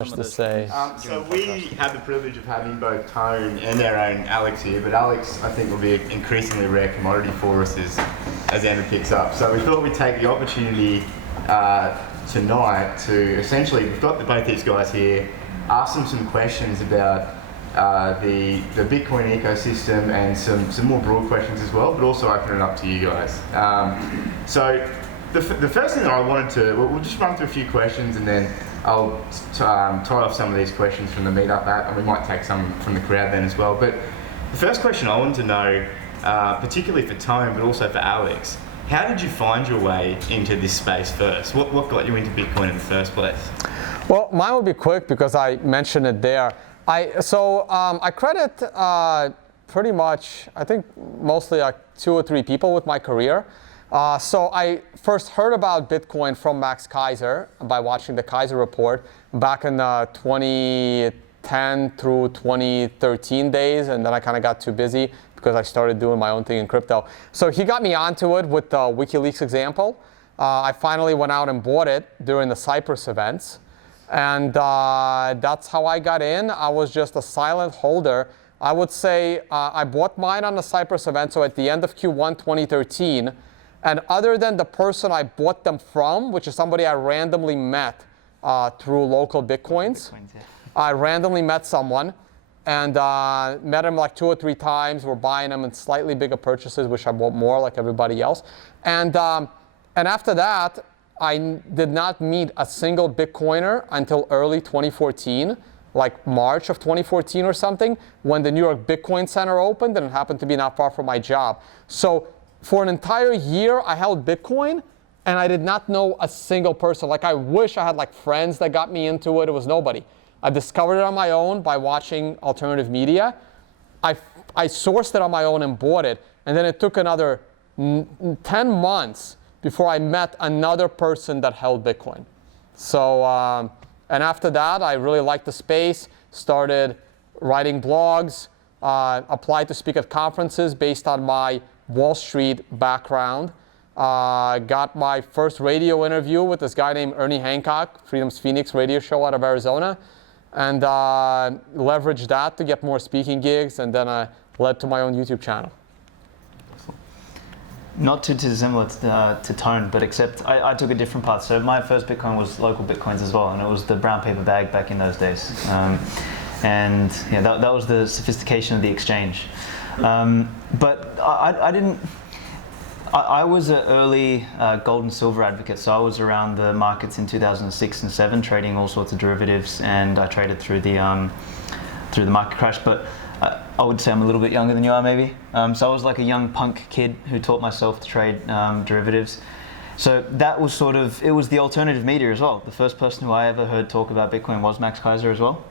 To say. So we have the privilege of having both Tone and our own Aleks here, but Aleks I think will be an increasingly rare commodity for us as Andrew picks up. So we thought we'd take the opportunity tonight to essentially, we've got both these guys here, ask them some questions about the Bitcoin ecosystem and some more broad questions as well, but also open it up to you guys. So the first thing that I wanted to, we'll just run through a few questions and then I'll tie off some of these questions from the Meetup app, and we might take some from the crowd then as well. But the first question I wanted to know, particularly for Tone, but also for Aleks, how did you find your way into this space first? What got you into Bitcoin in the first place? Well, mine will be quick because I mentioned it there. I credit pretty much, I think mostly like 2 or 3 people with my career. So I first heard about Bitcoin from Max Keiser by watching the Keiser report back in 2010 through 2013 days, and then I kind of got too busy because I started doing my own thing in crypto. So he got me onto it with the WikiLeaks example. I finally went out and bought it during the Cyprus events, and that's how I got in. I was just a silent holder. I would say I bought mine on the Cyprus event, so at the end of Q1 2013, and other than the person I bought them from, which is somebody I randomly met through local Bitcoins, yeah. I randomly met someone and met him like 2 or 3 times. We're buying them in slightly bigger purchases, which I bought more like everybody else. And after that, I did not meet a single Bitcoiner until early 2014, like March of 2014 or something, when the New York Bitcoin Center opened, and it happened to be not far from my job. So for an entire year, I held Bitcoin, and I did not know a single person. Like, I wish I had like friends that got me into it. It was nobody. I discovered it on my own by watching alternative media. I sourced it on my own and bought it, and then it took another 10 months before I met another person that held Bitcoin. So, and after that, I really liked the space, started writing blogs, applied to speak at conferences based on my Wall Street background, got my first radio interview with this guy named Ernie Hancock, Freedom's Phoenix radio show out of Arizona, and leveraged that to get more speaking gigs, and then I led to my own YouTube channel. Not too dissimilar to Tone, but except I took a different path. So my first Bitcoin was local Bitcoins as well, and it was the brown paper bag back in those days. And yeah, that was the sophistication of the exchange. But I was an early gold and silver advocate, so I was around the markets in 2006 and 2007, trading all sorts of derivatives, and I traded through the market crash. But I would say I'm a little bit younger than you are, maybe. So I was like a young punk kid who taught myself to trade derivatives. So that was it was the alternative media as well. The first person who I ever heard talk about Bitcoin was Max Keiser as well,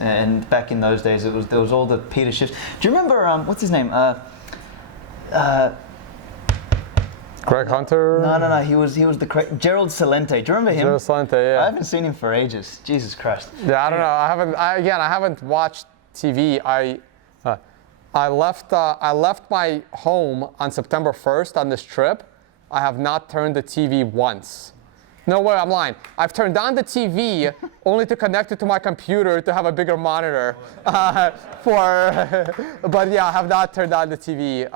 and back in those days there was all the Peter Schiffs. Do you remember what's his name? Greg Hunter? No. He was Gerald Celente. Do you remember him? Gerald Celente, yeah. I haven't seen him for ages. Jesus Christ. Yeah, I don't know. I haven't watched TV. I left my home on September 1st on this trip. I have not turned the TV once. No way, I'm lying. I've turned on the TV only to connect it to my computer to have a bigger monitor. But yeah, I have not turned on the TV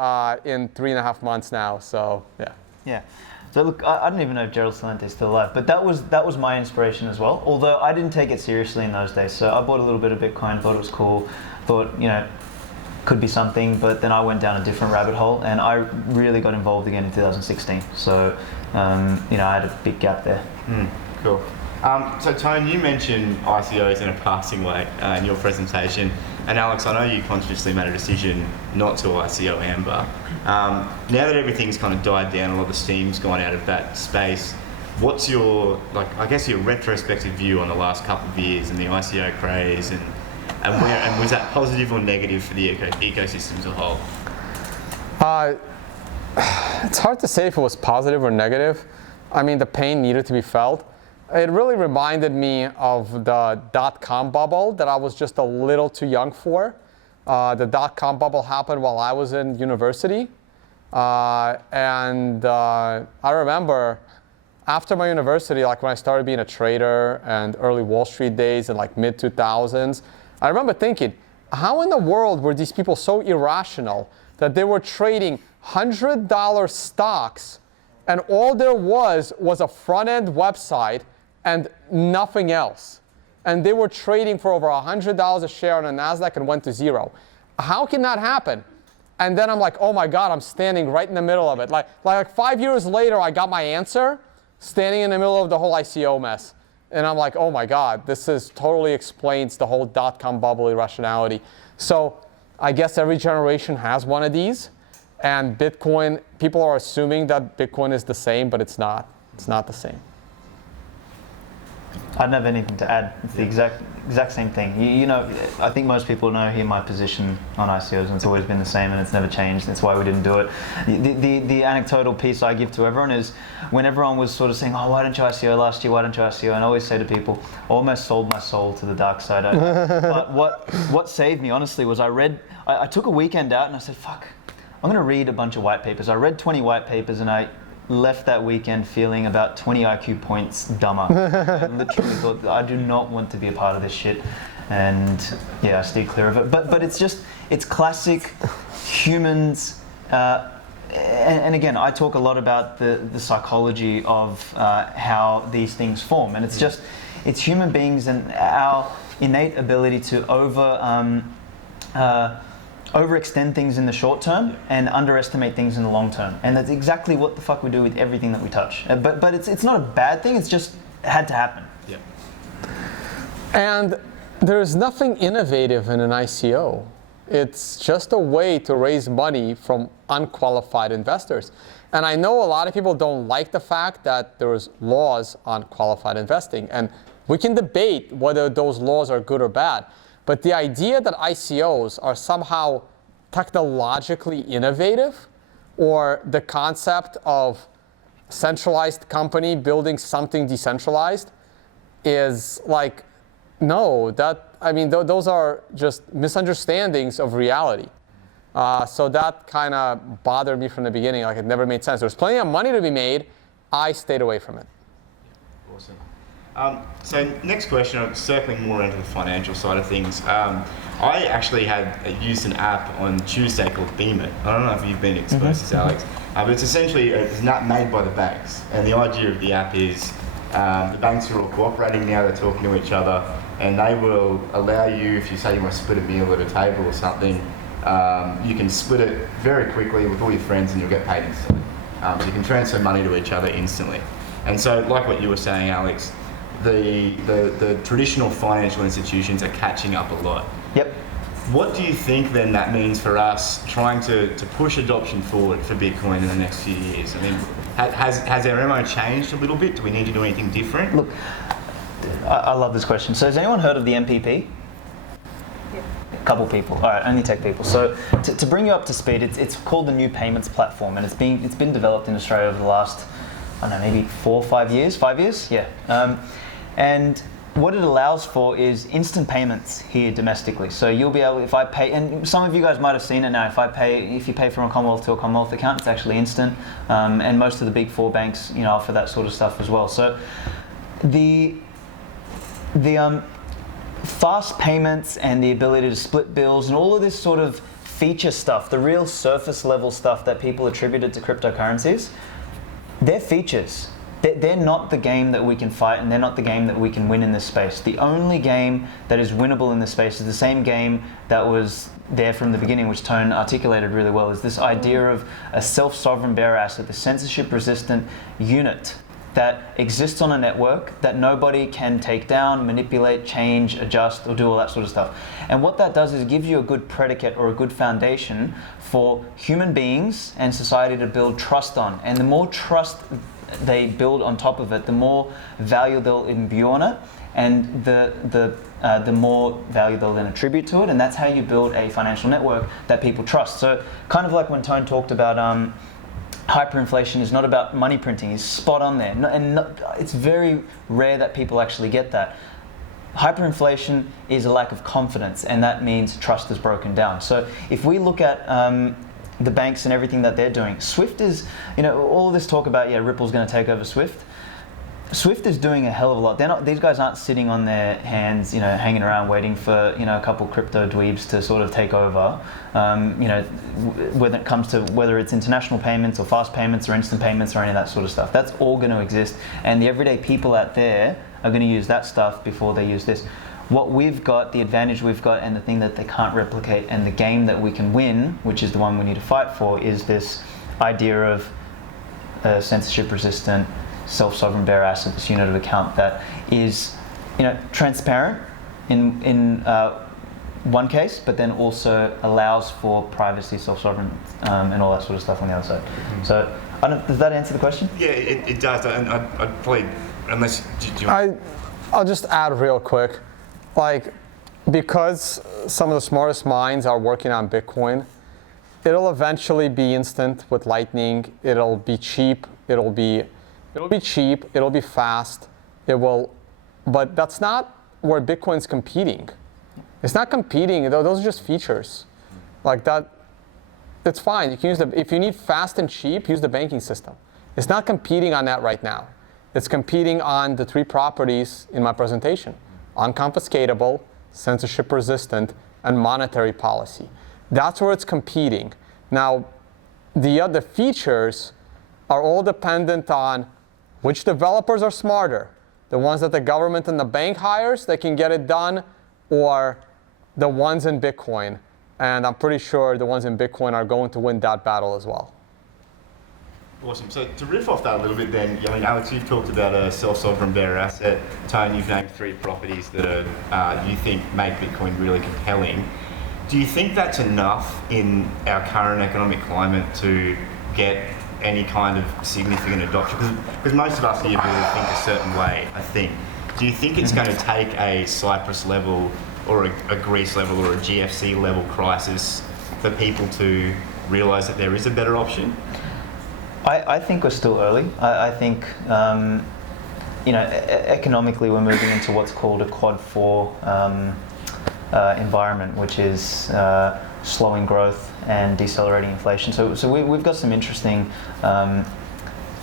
in 3.5 months now. So yeah. Yeah. So look, I don't even know if Gerald Celente is still alive, but that was my inspiration as well. Although I didn't take it seriously in those days. So I bought a little bit of Bitcoin, thought it was cool, thought could be something, but then I went down a different rabbit hole, and I really got involved again in 2016. So, I had a big gap there. Cool. So Tone, you mentioned ICOs in a passing way in your presentation, and Aleks, I know you consciously made a decision not to ICO Amber. Now that everything's kind of died down, a lot of the steam's gone out of that space, what's your, your retrospective view on the last couple of years and the ICO craze, and was that positive or negative for the ecosystem as a whole? It's hard to say if it was positive or negative. I mean, the pain needed to be felt. It really reminded me of the dot-com bubble that I was just a little too young for. The dot-com bubble happened while I was in university. And I remember after my university, like when I started being a trader and early Wall Street days in like mid 2000s, I remember thinking, how in the world were these people so irrational that they were trading $100 stocks and all there was a front-end website and nothing else. And they were trading for over $100 a share on a NASDAQ and went to zero. How can that happen? And then I'm like, oh my God, I'm standing right in the middle of it. Like 5 years later, I got my answer, standing in the middle of the whole ICO mess. And I'm like, oh my God, this is totally explains the whole dot-com bubble irrationality. So I guess every generation has one of these. And Bitcoin, people are assuming that Bitcoin is the same, but it's not. It's not the same. I don't have anything to add. It's the exact same thing. You know, I think most people know here my position on ICOs, and it's always been the same, and it's never changed. That's why we didn't do it. The anecdotal piece I give to everyone is when everyone was sort of saying, "Oh, why don't you ICO last year? Why don't you ICO?" And I always say to people, "Almost sold my soul to the dark side." But what saved me honestly was I took a weekend out and I said, "Fuck, I'm going to read a bunch of white papers." I read 20 white papers and I left that weekend feeling about 20 IQ points dumber. I literally thought, I do not want to be a part of this shit. And yeah, I stayed clear of it. But it's classic humans. And again, I talk a lot about the psychology of how these things form. And it's human beings and our innate ability to overextend things in the short term and underestimate things in the long term, and that's exactly what the fuck we do with everything that we touch. But it's not a bad thing. It's just had to happen. Yeah. And there's nothing innovative in an ICO. It's just a way to raise money from unqualified investors. And I know a lot of people don't like the fact that there's laws on qualified investing, and we can debate whether those laws are good or bad. But the idea that ICOs are somehow technologically innovative, or the concept of centralized company building something decentralized, is like, no, those are just misunderstandings of reality. So that kind of bothered me from the beginning. Like, it never made sense. There's plenty of money to be made. I stayed away from it. Awesome. So next question, circling more into the financial side of things. I actually had used an app on Tuesday called Beam It. I don't know if you've been exposed to this, Alex, but it's essentially it's an app made by the banks. And the idea of the app is the banks are all cooperating now, they're talking to each other, and they will allow you, if you say you want to split a meal at a table or something, you can split it very quickly with all your friends and you'll get paid instantly. So you can transfer money to each other instantly. And so, like what you were saying, Alex, the traditional financial institutions are catching up a lot. Yep. What do you think then that means for us trying to push adoption forward for Bitcoin in the next few years? I mean, has our MO changed a little bit? Do we need to do anything different? Look, I love this question. So has anyone heard of the MPP? A couple people. All right, only tech people. So to bring you up to speed, it's called the New Payments Platform, and it's been developed in Australia over the last, I don't know, maybe 4 or 5 years. 5 years, yeah. And what it allows for is instant payments here domestically. So you'll be able, if I pay, and some of you guys might have seen it now, if you pay from a Commonwealth to a Commonwealth account, it's actually instant. And most of the big 4 banks, offer that sort of stuff as well. So the fast payments and the ability to split bills and all of this sort of feature stuff, the real surface level stuff that people attributed to cryptocurrencies, they're features. They're not the game that we can fight, and they're not the game that we can win in this space. The only game that is winnable in this space is the same game that was there from the beginning, which Tone articulated really well, is this idea of a self-sovereign bearer asset, the censorship-resistant unit that exists on a network that nobody can take down, manipulate, change, adjust, or do all that sort of stuff. And what that does is give you a good predicate or a good foundation for human beings and society to build trust on. And the more trust they build on top of it, the more value they'll imbue on it, and the more value they'll then attribute to it. And that's how you build a financial network that people trust. So kind of like when Tone talked about hyperinflation is not about money printing, is spot on there. It's very rare that people actually get that. Hyperinflation is a lack of confidence, and that means trust is broken down. So if we look at the banks and everything that they're doing, Swift is, all this talk about, Ripple's going to take over Swift. Swift is doing a hell of a lot. These guys aren't sitting on their hands, hanging around waiting for, a couple crypto dweebs to sort of take over. When it comes to whether it's international payments or fast payments or instant payments or any of that sort of stuff, that's all going to exist. And the everyday people out there are going to use that stuff before they use this. What we've got, the advantage we've got, and the thing that they can't replicate, and the game that we can win, which is the one we need to fight for, is this idea of censorship-resistant, self-sovereign bearer asset, this unit of account that is, transparent in one case, but then also allows for privacy, self-sovereign, and all that sort of stuff on the other side. Mm-hmm. So, does that answer the question? Yeah, it does. And I'd probably, unless I'll just add real quick, because some of the smartest minds are working on Bitcoin, it'll eventually be instant with Lightning. It'll be cheap. It'll be fast. But that's not where Bitcoin's competing. It's not competing. Those are just features. Like that, it's fine. You can use if you need fast and cheap, use the banking system. It's not competing on that right now. It's competing on the 3 properties in my presentation: unconfiscatable, censorship resistant, and monetary policy. That's where it's competing. Now, the other features are all dependent on which developers are smarter. The ones that the government and the bank hires that can get it done, or the ones in Bitcoin. And I'm pretty sure the ones in Bitcoin are going to win that battle as well. Awesome. So to riff off that a little bit then, Aleks, you've talked about a self-sovereign bearer asset. Tone, you've named 3 properties that you think make Bitcoin really compelling. Do you think that's enough in our current economic climate to get any kind of significant adoption? Because most of us here really think a certain way, I think. Do you think it's going to take a Cyprus level or a Greece level or a GFC level crisis for people to realise that there is a better option? I think we're still early. I think, economically we're moving into what's called a Quad 4 environment, which is slowing growth and decelerating inflation. So we've got some interesting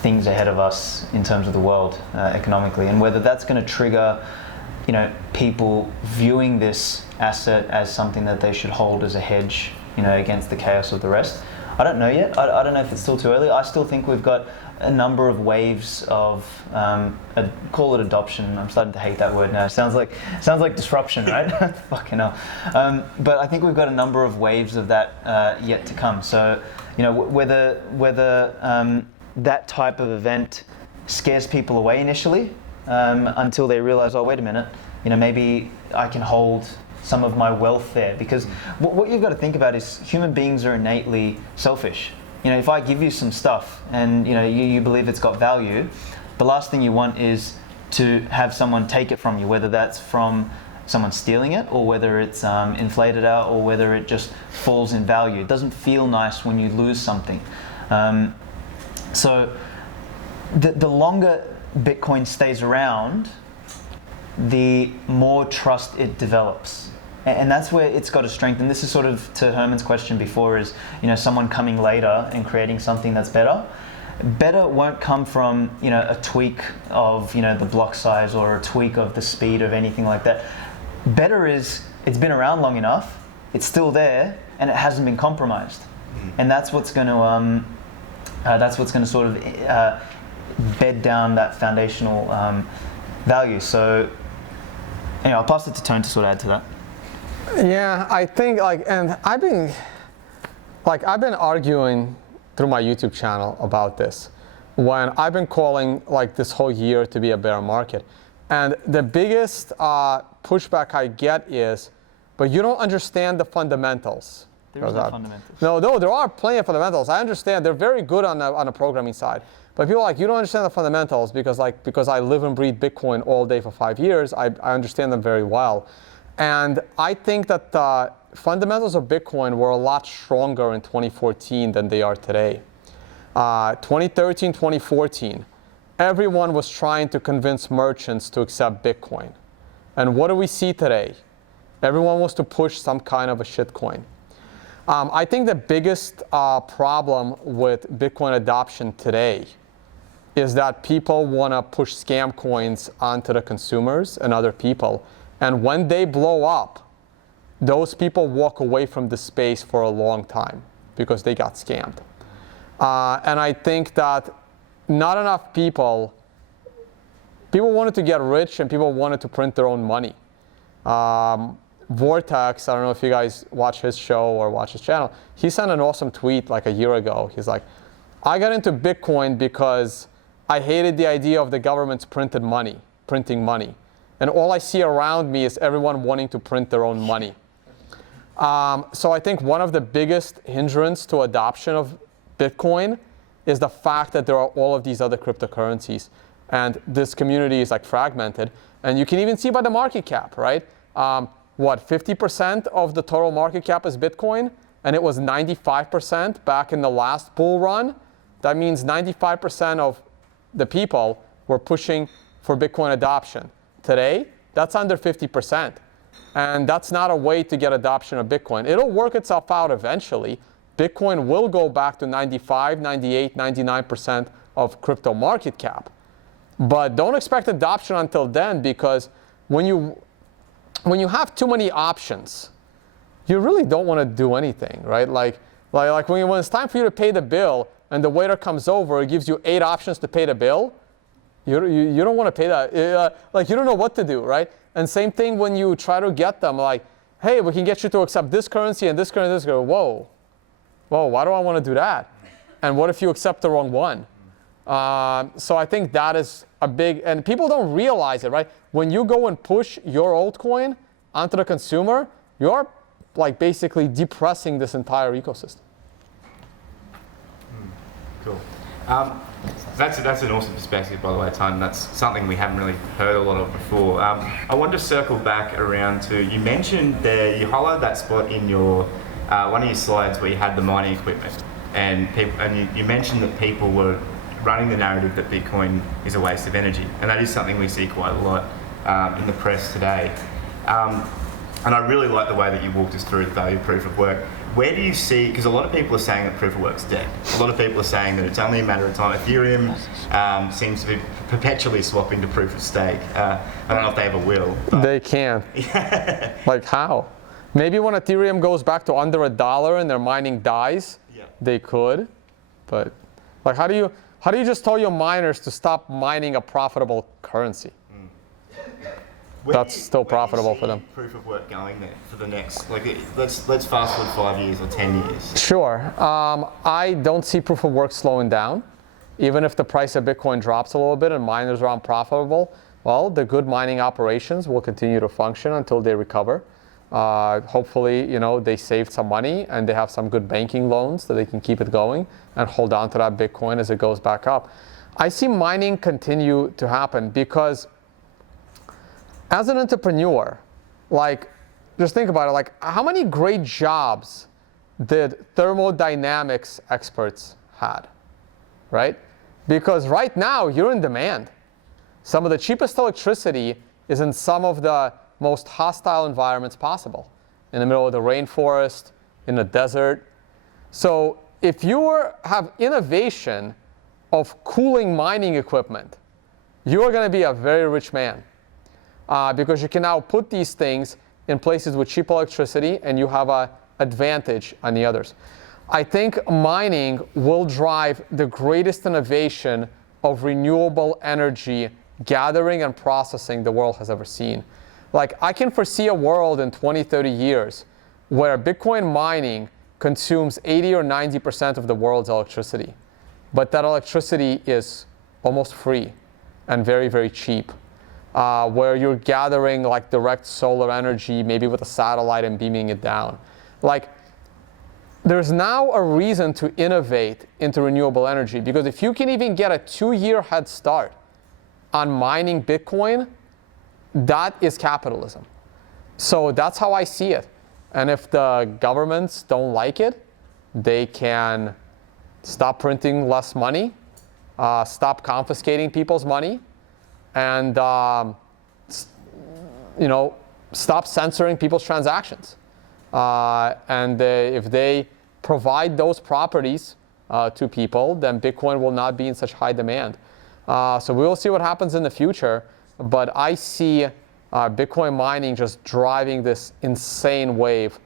things ahead of us in terms of the world economically, and whether that's going to trigger, people viewing this asset as something that they should hold as a hedge, against the chaos of the rest. I don't know yet. I don't know if it's still too early. I still think we've got a number of waves of call it adoption. I'm starting to hate that word now. It sounds like disruption, right? Fucking hell. But I think we've got a number of waves of that yet to come. So, whether that type of event scares people away initially until they realize, oh, wait a minute, maybe I can hold some of my wealth there, because what you've got to think about is human beings are innately selfish. If I give you some stuff and you believe it's got value, the last thing you want is to have someone take it from you, whether that's from someone stealing it or whether it's inflated out or whether it just falls in value. It doesn't feel nice when you lose something. So the longer Bitcoin stays around, the more trust it develops. And that's where it's got to strengthen. This is sort of to Herman's question before, is someone coming later and creating something that's better. Better won't come from a tweak of the block size or a tweak of the speed of anything like that. Better is it's been around long enough, it's still there, and it hasn't been compromised. And that's what's going to sort of bed down that foundational value. So anyway, I'll pass it to Tone to sort of add to that. Yeah, I think and I've been arguing through my YouTube channel about this, when I've been calling this whole year to be a bear market. And the biggest pushback I get is, but you don't understand the fundamentals. There is no fundamentals. No, there are plenty of fundamentals. I understand they're very good on the programming side. But people are like, you don't understand the fundamentals because I live and breathe Bitcoin all day for 5 years. I understand them very well. And I think that the fundamentals of Bitcoin were a lot stronger in 2014 than they are today. 2013, 2014, everyone was trying to convince merchants to accept Bitcoin. And what do we see today? Everyone wants to push some kind of a shitcoin. I think the biggest problem with Bitcoin adoption today is that people want to push scam coins onto the consumers and other people. And when they blow up, those people walk away from the space for a long time because they got scammed. And I think that not enough people wanted to get rich and people wanted to print their own money. Vortex, I don't know if you guys watch his show or watch his channel, he sent an awesome tweet like a year ago. He's like, I got into Bitcoin because I hated the idea of the government's printing money. And all I see around me is everyone wanting to print their own money. So I think one of the biggest hindrance to adoption of Bitcoin is the fact that there are all of these other cryptocurrencies. And this community is like fragmented. And you can even see by the market cap, right? 50% of the total market cap is Bitcoin, and it was 95% back in the last bull run. That means 95% of the people were pushing for Bitcoin adoption. Today, that's under 50%. And that's not a way to get adoption of Bitcoin. It'll work itself out eventually. Bitcoin will go back to 95, 98, 99% of crypto market cap. But don't expect adoption until then, because when you have too many options, you really don't want to do anything, right? Like when it's time for you to pay the bill and the waiter comes over, it gives you 8 options to pay the bill. You don't want to pay that. Like you don't know what to do, right? And same thing when you try to get them, like, hey, we can get you to accept this currency and this currency and this currency. Whoa, why do I want to do that? And what if you accept the wrong one? So I think that is a big, and people don't realize it, right? When you go and push your altcoin onto the consumer, you're like basically depressing this entire ecosystem. Cool. That's an awesome perspective, by the way, Tone. That's something we haven't really heard a lot of before. I wanted to circle back around to, you mentioned there, you highlighted that spot in your one of your slides where you had the mining equipment, and you mentioned that people were running the narrative that Bitcoin is a waste of energy, and that is something we see quite a lot in the press today. And I really like the way that you walked us through the value of proof of work. Where do you see, because a lot of people are saying that proof of work's dead. A lot of people are saying that it's only a matter of time. Ethereum seems to be perpetually swapping to proof of stake. I don't know if they ever will. They can. Like how? Maybe when Ethereum goes back to under $1 and their mining dies, they could. But like how do you just tell your miners to stop mining a profitable currency? That's still profitable for them. Proof of work going there for the next, let's fast forward 5 years or 10 years. Sure. I don't see proof of work slowing down. Even if the price of Bitcoin drops a little bit and miners are unprofitable, well, the good mining operations will continue to function until they recover. Hopefully, they saved some money and they have some good banking loans so they can keep it going and hold on to that Bitcoin as it goes back up. I see mining continue to happen because as an entrepreneur, just think about it, how many great jobs did thermodynamics experts had, right? Because right now, you're in demand. Some of the cheapest electricity is in some of the most hostile environments possible, in the middle of the rainforest, in the desert. So if you have innovation of cooling mining equipment, you are going to be a very rich man. Because you can now put these things in places with cheap electricity and you have an advantage on the others. I think mining will drive the greatest innovation of renewable energy gathering and processing the world has ever seen. I can foresee a world in 20, 30 years where Bitcoin mining consumes 80 or 90% of the world's electricity. But that electricity is almost free and very, very cheap. Where you're gathering direct solar energy, maybe with a satellite and beaming it down. There's now a reason to innovate into renewable energy, because if you can even get a 2-year head start on mining Bitcoin, that is capitalism. So that's how I see it. And if the governments don't like it, they can stop printing less money, stop confiscating people's money, and stop censoring people's transactions. And if they provide those properties to people, then Bitcoin will not be in such high demand. So we will see what happens in the future. But I see Bitcoin mining just driving this insane wave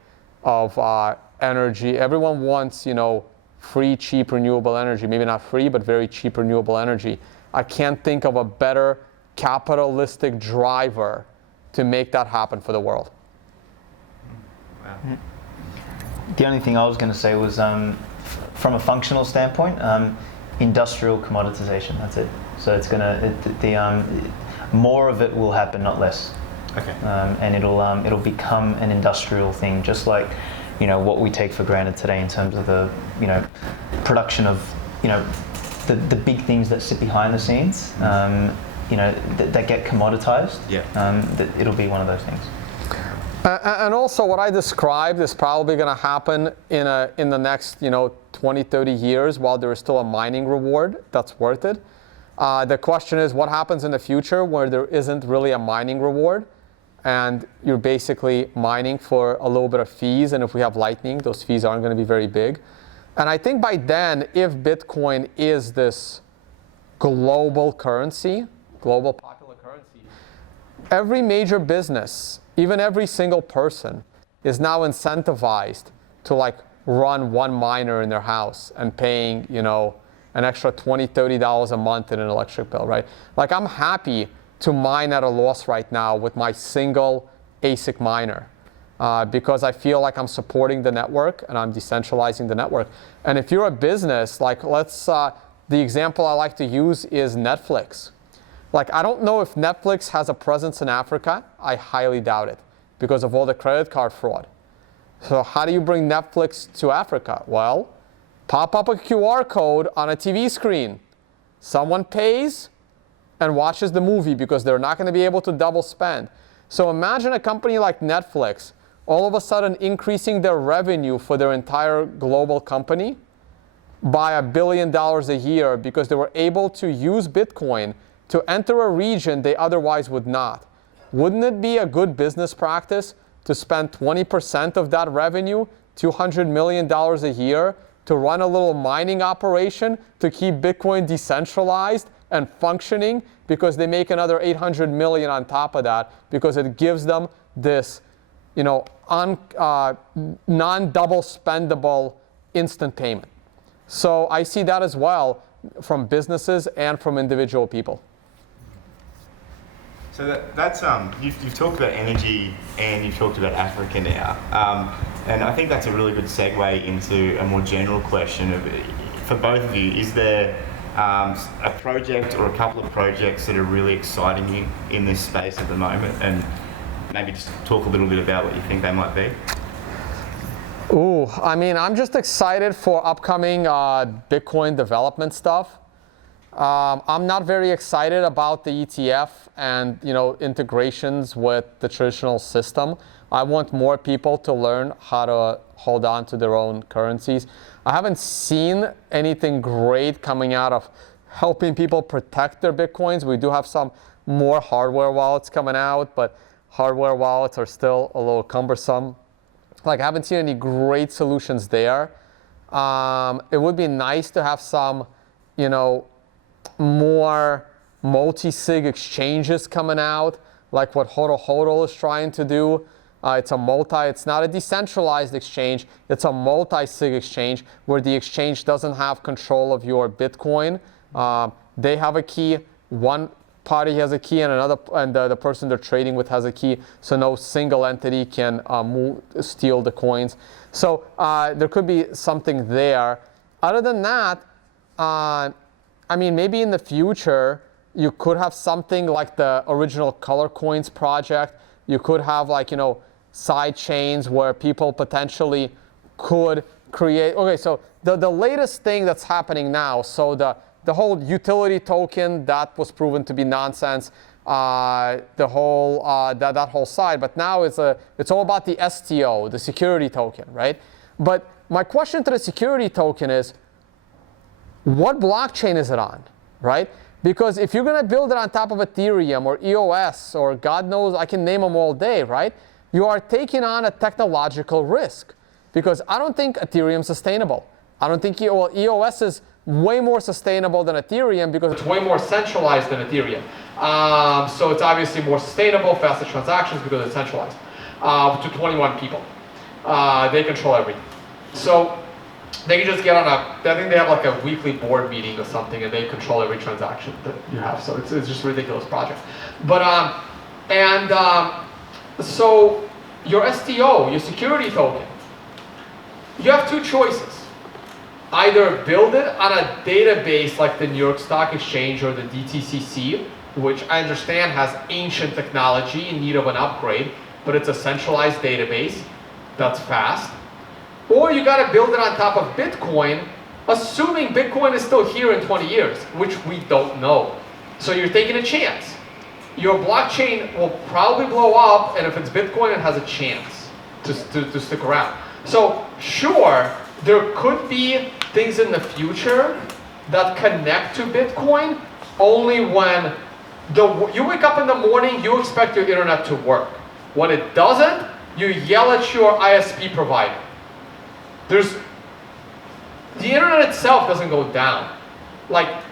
of energy. Everyone wants, free, cheap, renewable energy. Maybe not free, but very cheap, renewable energy. I can't think of a better capitalistic driver to make that happen for the world. Wow. The only thing I was going to say was, from a functional standpoint, industrial commoditization. That's it. So it's going to more of it will happen, not less. Okay. And it'll become an industrial thing, just like what we take for granted today in terms of the production of the big things that sit behind the scenes. That get commoditized. Yeah. It'll be one of those things. And also what I described is probably going to happen in the next 20, 30 years while there is still a mining reward that's worth it. The question is what happens in the future where there isn't really a mining reward and you're basically mining for a little bit of fees, and if we have Lightning, those fees aren't going to be very big. And I think by then, if Bitcoin is this global currency, global popular currency, every major business, even every single person, is now incentivized to run one miner in their house and paying, an extra $20, $30 a month in an electric bill, right? I'm happy to mine at a loss right now with my single ASIC miner because I feel like I'm supporting the network and I'm decentralizing the network. And if you're a business, the example I like to use is Netflix. I don't know if Netflix has a presence in Africa. I highly doubt it because of all the credit card fraud. So how do you bring Netflix to Africa? Well, pop up a QR code on a TV screen. Someone pays and watches the movie because they're not going to be able to double spend. So imagine a company like Netflix all of a sudden increasing their revenue for their entire global company by $1 billion a year because they were able to use Bitcoin to enter a region they otherwise would not. Wouldn't it be a good business practice to spend 20% of that revenue, $200 million a year, to run a little mining operation to keep Bitcoin decentralized and functioning, because they make another 800 million on top of that because it gives them this, non-double spendable instant payment. So I see that as well from businesses and from individual people. So that's you've talked about energy and you've talked about Africa now, and I think that's a really good segue into a more general question for both of you. Is there a project or a couple of projects that are really exciting you in this space at the moment, and maybe just talk a little bit about what you think they might be? Ooh, I'm just excited for upcoming Bitcoin development stuff. I'm not very excited about the ETF and integrations with the traditional system. I want more people to learn how to hold on to their own currencies. I haven't seen anything great coming out of helping people protect their Bitcoins. We do have some more hardware wallets coming out, but hardware wallets are still a little cumbersome. I haven't seen any great solutions there. It would be nice to have some, more multi-sig exchanges coming out, like what HODL is trying to do. It's not a decentralized exchange, it's a multi-sig exchange where the exchange doesn't have control of your Bitcoin. They have a key, one party has a key, and the person they're trading with has a key, so no single entity can steal the coins. So there could be something there. Other than that, maybe in the future, you could have something like the original Color Coins project. You could have side chains where people potentially could create. Okay, so the latest thing that's happening now, so the whole utility token, that was proven to be nonsense. That whole side, but now it's all about the STO, the security token, right? But my question to the security token is, what blockchain is it on, right? Because if you're going to build it on top of Ethereum or EOS or God knows, I can name them all day, right? You are taking on a technological risk, because I don't think Ethereum's sustainable. I don't think EOS is way more sustainable than Ethereum because it's way more centralized than Ethereum. So it's obviously more sustainable, faster transactions because it's centralized. To 21 people. They control everything. So they can just get on I think they have like a weekly board meeting or something, and they control every transaction that you have. So it's just a ridiculous project. But, so your STO, your security token, you have two choices. Either build it on a database like the New York Stock Exchange or the DTCC, which I understand has ancient technology in need of an upgrade, but it's a centralized database that's fast. Or you got to build it on top of Bitcoin, assuming Bitcoin is still here in 20 years, which we don't know. So you're taking a chance. Your blockchain will probably blow up, and if it's Bitcoin, it has a chance to stick around. So sure, there could be things in the future that connect to Bitcoin only when you wake up in the morning, you expect your internet to work. When it doesn't, you yell at your ISP provider. The internet itself doesn't go down. Like,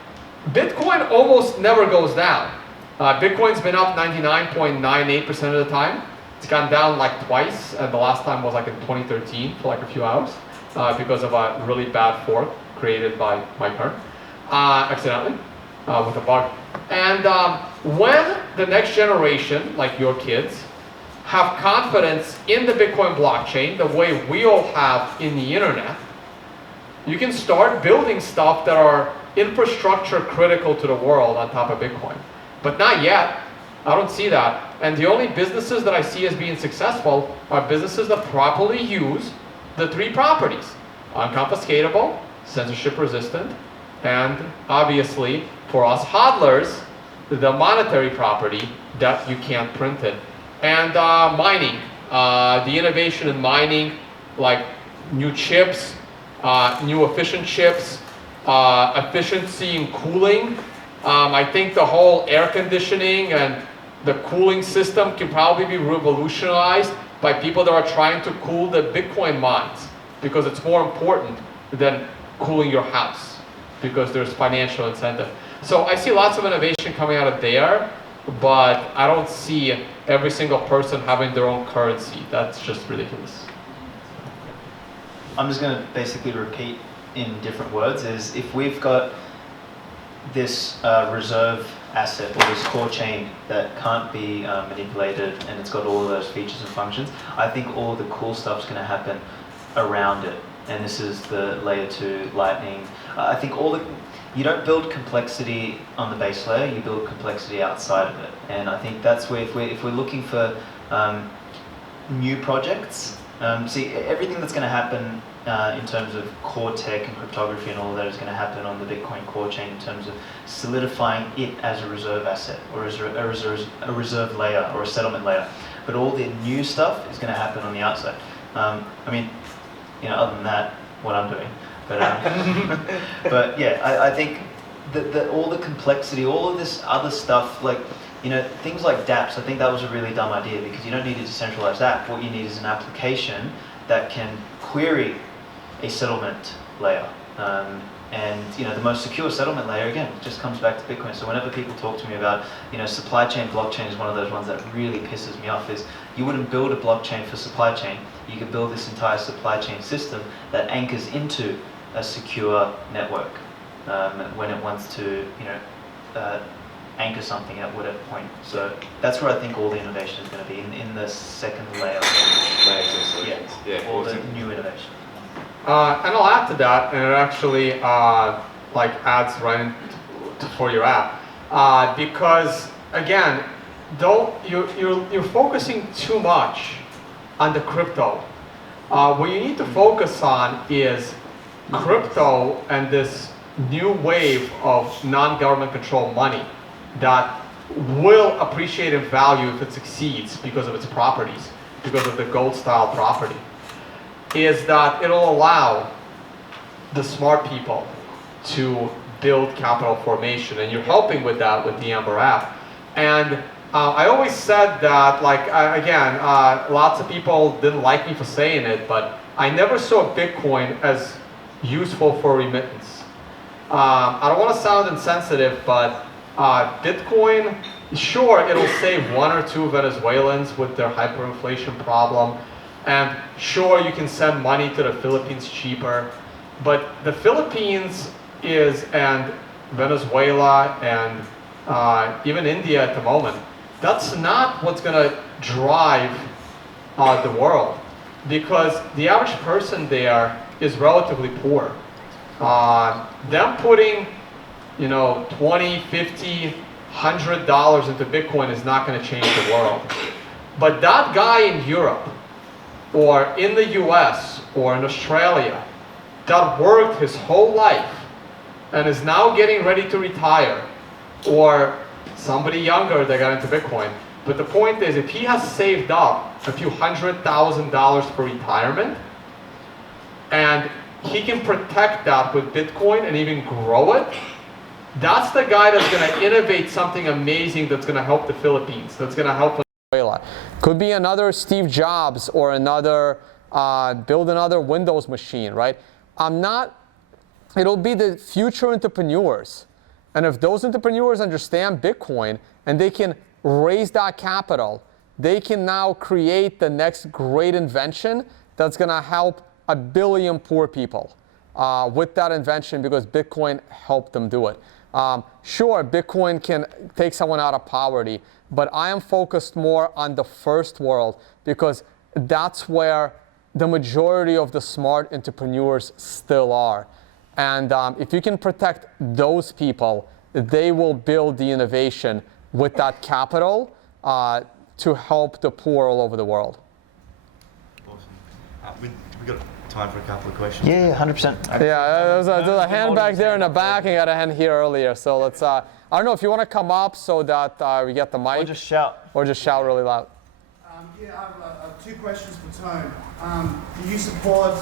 Bitcoin almost never goes down. Bitcoin's been up 99.98% of the time. It's gone down like twice, and the last time was like in 2013 for like a few hours because of a really bad fork created by my parent accidentally with a bug. And when the next generation, like your kids, have confidence in the Bitcoin blockchain the way we all have in the internet, you can start building stuff that are infrastructure critical to the world on top of Bitcoin. But not yet. I don't see that. And the only businesses that I see as being successful are businesses that properly use the three properties: unconfiscatable, censorship resistant, and obviously for us hodlers, the monetary property that you can't print it. And mining, the innovation in mining, like new chips, new efficient chips, efficiency in cooling. I think the whole air conditioning and the cooling system can probably be revolutionized by people that are trying to cool the Bitcoin mines, because it's more important than cooling your house, because there's financial incentive. So I see lots of innovation coming out of there, but I don't see every single person having their own currency. That's just ridiculous. I'm just going to basically repeat in different words is if we've got this reserve asset or this core chain that can't be manipulated and it's got all of those features and functions, I think all the cool stuff's going to happen around it. And this is the layer 2 lightning. I think you don't build complexity on the base layer, you build complexity outside of it. And I think that's where, if we're looking for new projects, see, everything that's going to happen in terms of core tech and cryptography and all of that is going to happen on the Bitcoin core chain in terms of solidifying it as a reserve asset or as a reserve layer or a settlement layer. But all the new stuff is going to happen on the outside. I mean, other than that, what I'm doing. But yeah, I think that all the complexity, all of this other stuff, like, things like dApps, I think that was a really dumb idea because you don't need a decentralized app. What you need is an application that can query a settlement layer. And the most secure settlement layer, again, just comes back to Bitcoin. So whenever people talk to me about, supply chain, blockchain is one of those ones that really pisses me off, is you wouldn't build a blockchain for supply chain. You could build this entire supply chain system that anchors into a secure network when it wants to, anchor something at whatever point. So that's where I think all the innovation is going to be, in the second layer. Yeah, all the new innovation. And I'll add to that, and it actually adds right for your app, because again, you're focusing too much on the crypto. What you need to focus on is crypto and this new wave of non-government controlled money that will appreciate in value if it succeeds because of its properties, because of the gold style property, is that it'll allow the smart people to build capital formation, and you're helping with that with the Amber app. And I always said that, lots of people didn't like me for saying it, but I never saw Bitcoin as useful for remittance. I don't want to sound insensitive, but Bitcoin, sure, it'll save 1 or 2 Venezuelans with their hyperinflation problem. And sure, you can send money to the Philippines cheaper. But the Philippines and Venezuela and even India at the moment, that's not what's going to drive the world. Because the average person there is relatively poor. Them putting, you know, $20, $50, $100 into Bitcoin is not going to change the world. But that guy in Europe, or in the US, or in Australia, that worked his whole life and is now getting ready to retire, or somebody younger that got into Bitcoin. But the point is, if he has saved up a few $100,000 for retirement, and he can protect that with Bitcoin and even grow it, that's the guy that's going to innovate something amazing that's going to help the Philippines, that's going to help Venezuela. Could be another Steve Jobs or another, build another Windows machine, right? It'll be the future entrepreneurs. And if those entrepreneurs understand Bitcoin and they can raise that capital, they can now create the next great invention that's going to help 1 billion poor people with that invention, because Bitcoin helped them do it. Sure, Bitcoin can take someone out of poverty, but I am focused more on the first world, because that's where the majority of the smart entrepreneurs still are. And if you can protect those people, they will build the innovation with that capital to help the poor all over the world. Awesome. We got time for a couple of questions. Yeah, 100%. Yeah, there's a hand back there in the back, and got a hand here earlier. So let's, I don't know if you want to come up so that we get the mic. Or just shout. Or just shout really loud. Yeah, I have 2 questions for Tone. Do you support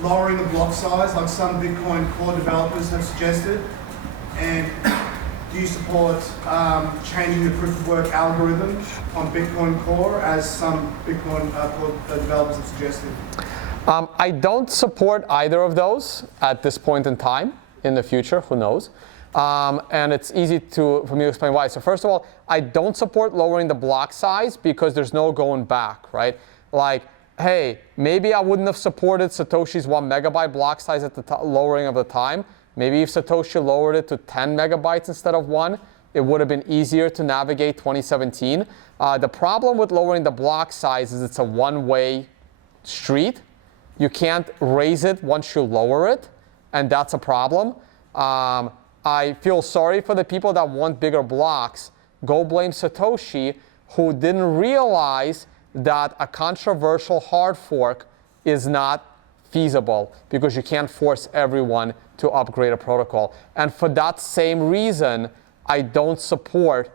lowering the block size like some Bitcoin core developers have suggested? And do you support changing the proof of work algorithm on Bitcoin Core as some Bitcoin core developers have suggested? I don't support either of those at this point in time. In the future, who knows? And it's easy for me to explain why. So first of all, I don't support lowering the block size because there's no going back, right? Like, hey, maybe I wouldn't have supported Satoshi's 1 megabyte block size at the lowering of the time. Maybe if Satoshi lowered it to 10 megabytes instead of 1, it would have been easier to navigate 2017. The problem with lowering the block size is it's a one-way street. You can't raise it once you lower it, and that's a problem. I feel sorry for the people that want bigger blocks. Go blame Satoshi, who didn't realize that a controversial hard fork is not feasible, because you can't force everyone to upgrade a protocol. And for that same reason, I don't support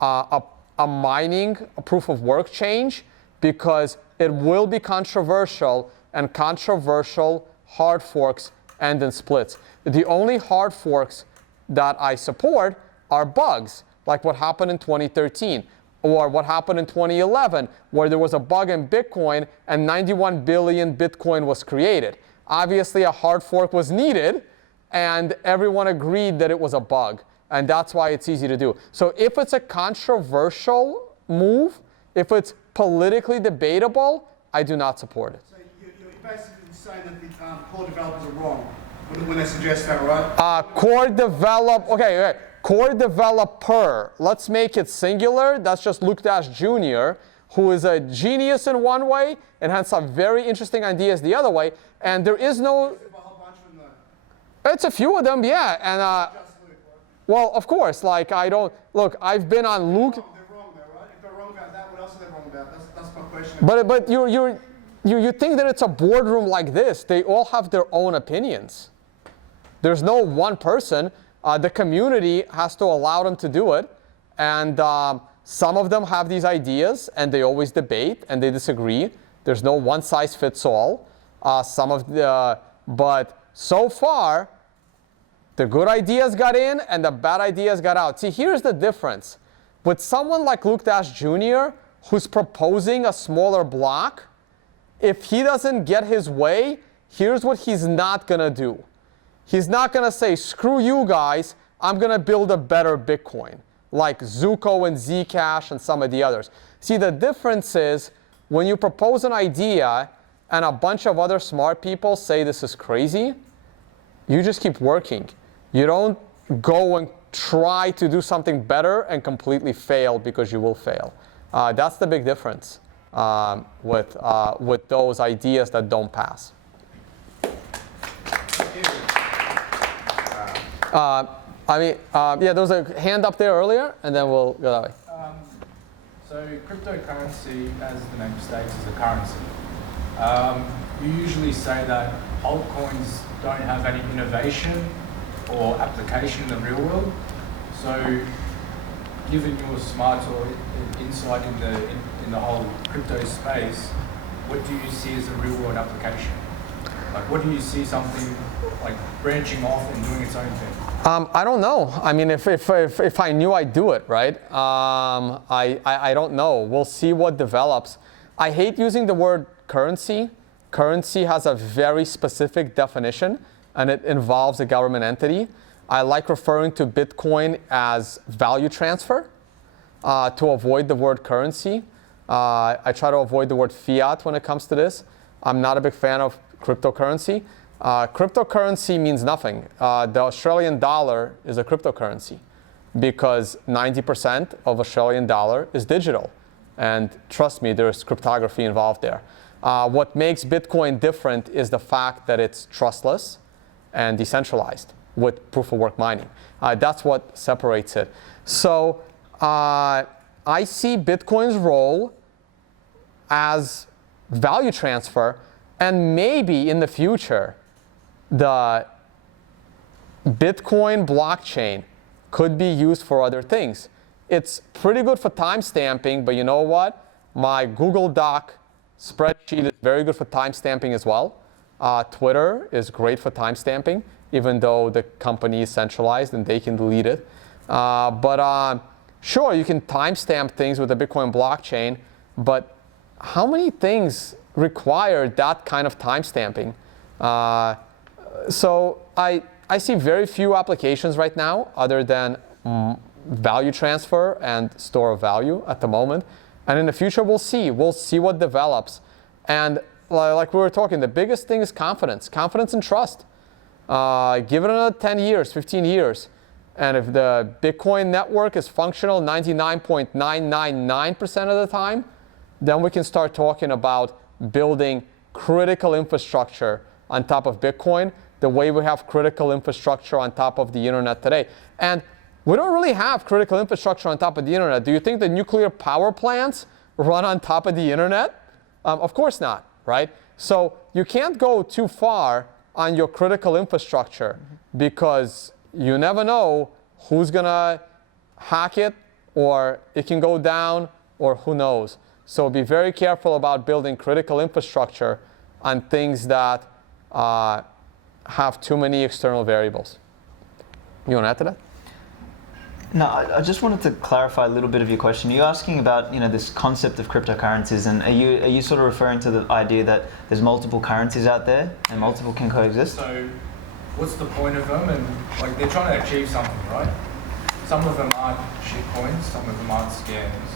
a mining a proof of work change, because it will be controversial, and controversial hard forks end in splits. The only hard forks that I support are bugs, like what happened in 2013, or what happened in 2011, where there was a bug in Bitcoin and 91 billion Bitcoin was created. Obviously, a hard fork was needed, and everyone agreed that it was a bug, and that's why it's easy to do. So if it's a controversial move, if it's politically debatable, I do not support it. So you're basically saying that the core developers are wrong when they suggest that, right? Core developer. Let's make it singular. That's just Luke Dash Jr., who is a genius in one way and has some very interesting ideas the other way. And there is no. It's a few of them, yeah. And well, of course, like I don't look. I've been on Luke. They're wrong, though, right? If they're wrong about that, what else are they wrong about? That's my question. But you think that it's a boardroom like this? They all have their own opinions. There's no one person. The community has to allow them to do it, and some of them have these ideas, and they always debate and they disagree. There's no one size fits all. But so far, the good ideas got in and the bad ideas got out. See, here's the difference. With someone like Luke Dash Jr., who's proposing a smaller block, if he doesn't get his way, here's what he's not gonna do. He's not going to say, screw you guys, I'm going to build a better Bitcoin, like Zuko and Zcash and some of the others. See, the difference is when you propose an idea and a bunch of other smart people say this is crazy, you just keep working. You don't go and try to do something better and completely fail because you will fail. That's the big difference with those ideas that don't pass. Yeah, there was a hand up there earlier, and then we'll go that way. So cryptocurrency, as the name states, is a currency. You usually say that altcoins don't have any innovation or application in the real world. So, given your smart or insight in the whole crypto space, what do you see as a real world application? Like, what do you see something like branching off and doing its own thing? I don't know. I mean, if I knew, I'd do it, right? I don't know. We'll see what develops. I hate using the word currency. Currency has a very specific definition, and it involves a government entity. I like referring to Bitcoin as value transfer to avoid the word currency. I try to avoid the word fiat when it comes to this. I'm not a big fan of cryptocurrency. Cryptocurrency means nothing. The Australian dollar is a cryptocurrency because 90% of Australian dollar is digital. And trust me, there's cryptography involved there. What makes Bitcoin different is the fact that it's trustless and decentralized with proof of work mining. That's what separates it. So I see Bitcoin's role as value transfer, and maybe in the future, the Bitcoin blockchain could be used for other things. It's pretty good for timestamping, but you know what? My Google Doc spreadsheet is very good for timestamping as well. Twitter is great for timestamping, even though the company is centralized and they can delete it. Sure, you can timestamp things with the Bitcoin blockchain, but how many things require that kind of timestamping? So I see very few applications right now other than value transfer and store of value at the moment. And in the future, we'll see. We'll see what develops. And like we were talking, the biggest thing is confidence and trust. Give it another 10 years, 15 years. And if the Bitcoin network is functional 99.999% of the time, then we can start talking about building critical infrastructure on top of Bitcoin, the way we have critical infrastructure on top of the internet today. And we don't really have critical infrastructure on top of the internet. Do you think the nuclear power plants run on top of the internet? Of course not, right? So you can't go too far on your critical infrastructure because you never know who's gonna hack it, or it can go down, or who knows. So be very careful about building critical infrastructure on things that have too many external variables. You want to add to that? No, I just wanted to clarify a little bit of your question. You're asking about, this concept of cryptocurrencies, and are you sort of referring to the idea that there's multiple currencies out there and multiple can coexist? So, what's the point of them? And like they're trying to achieve something, right? Some of them aren't shit coins, some of them aren't scams.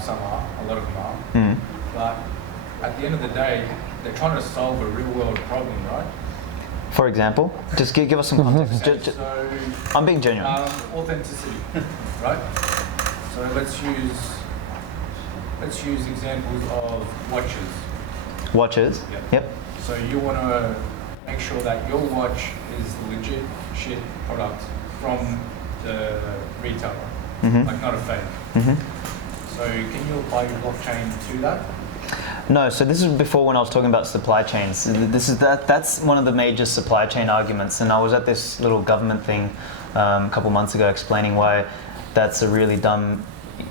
Some are, a lot of them are. But at the end of the day, they're trying to solve a real world problem, right? For example, just give us some context. So, I'm being genuine. Authenticity, right? So let's use examples of watches. Watches? Yep. So you want to make sure that your watch is legit shit product from the retailer, like not a fake. So can you apply your blockchain to that? No, so this is before when I was talking about supply chains. That's one of the major supply chain arguments, and I was at this little government thing a couple months ago explaining why that's a really dumb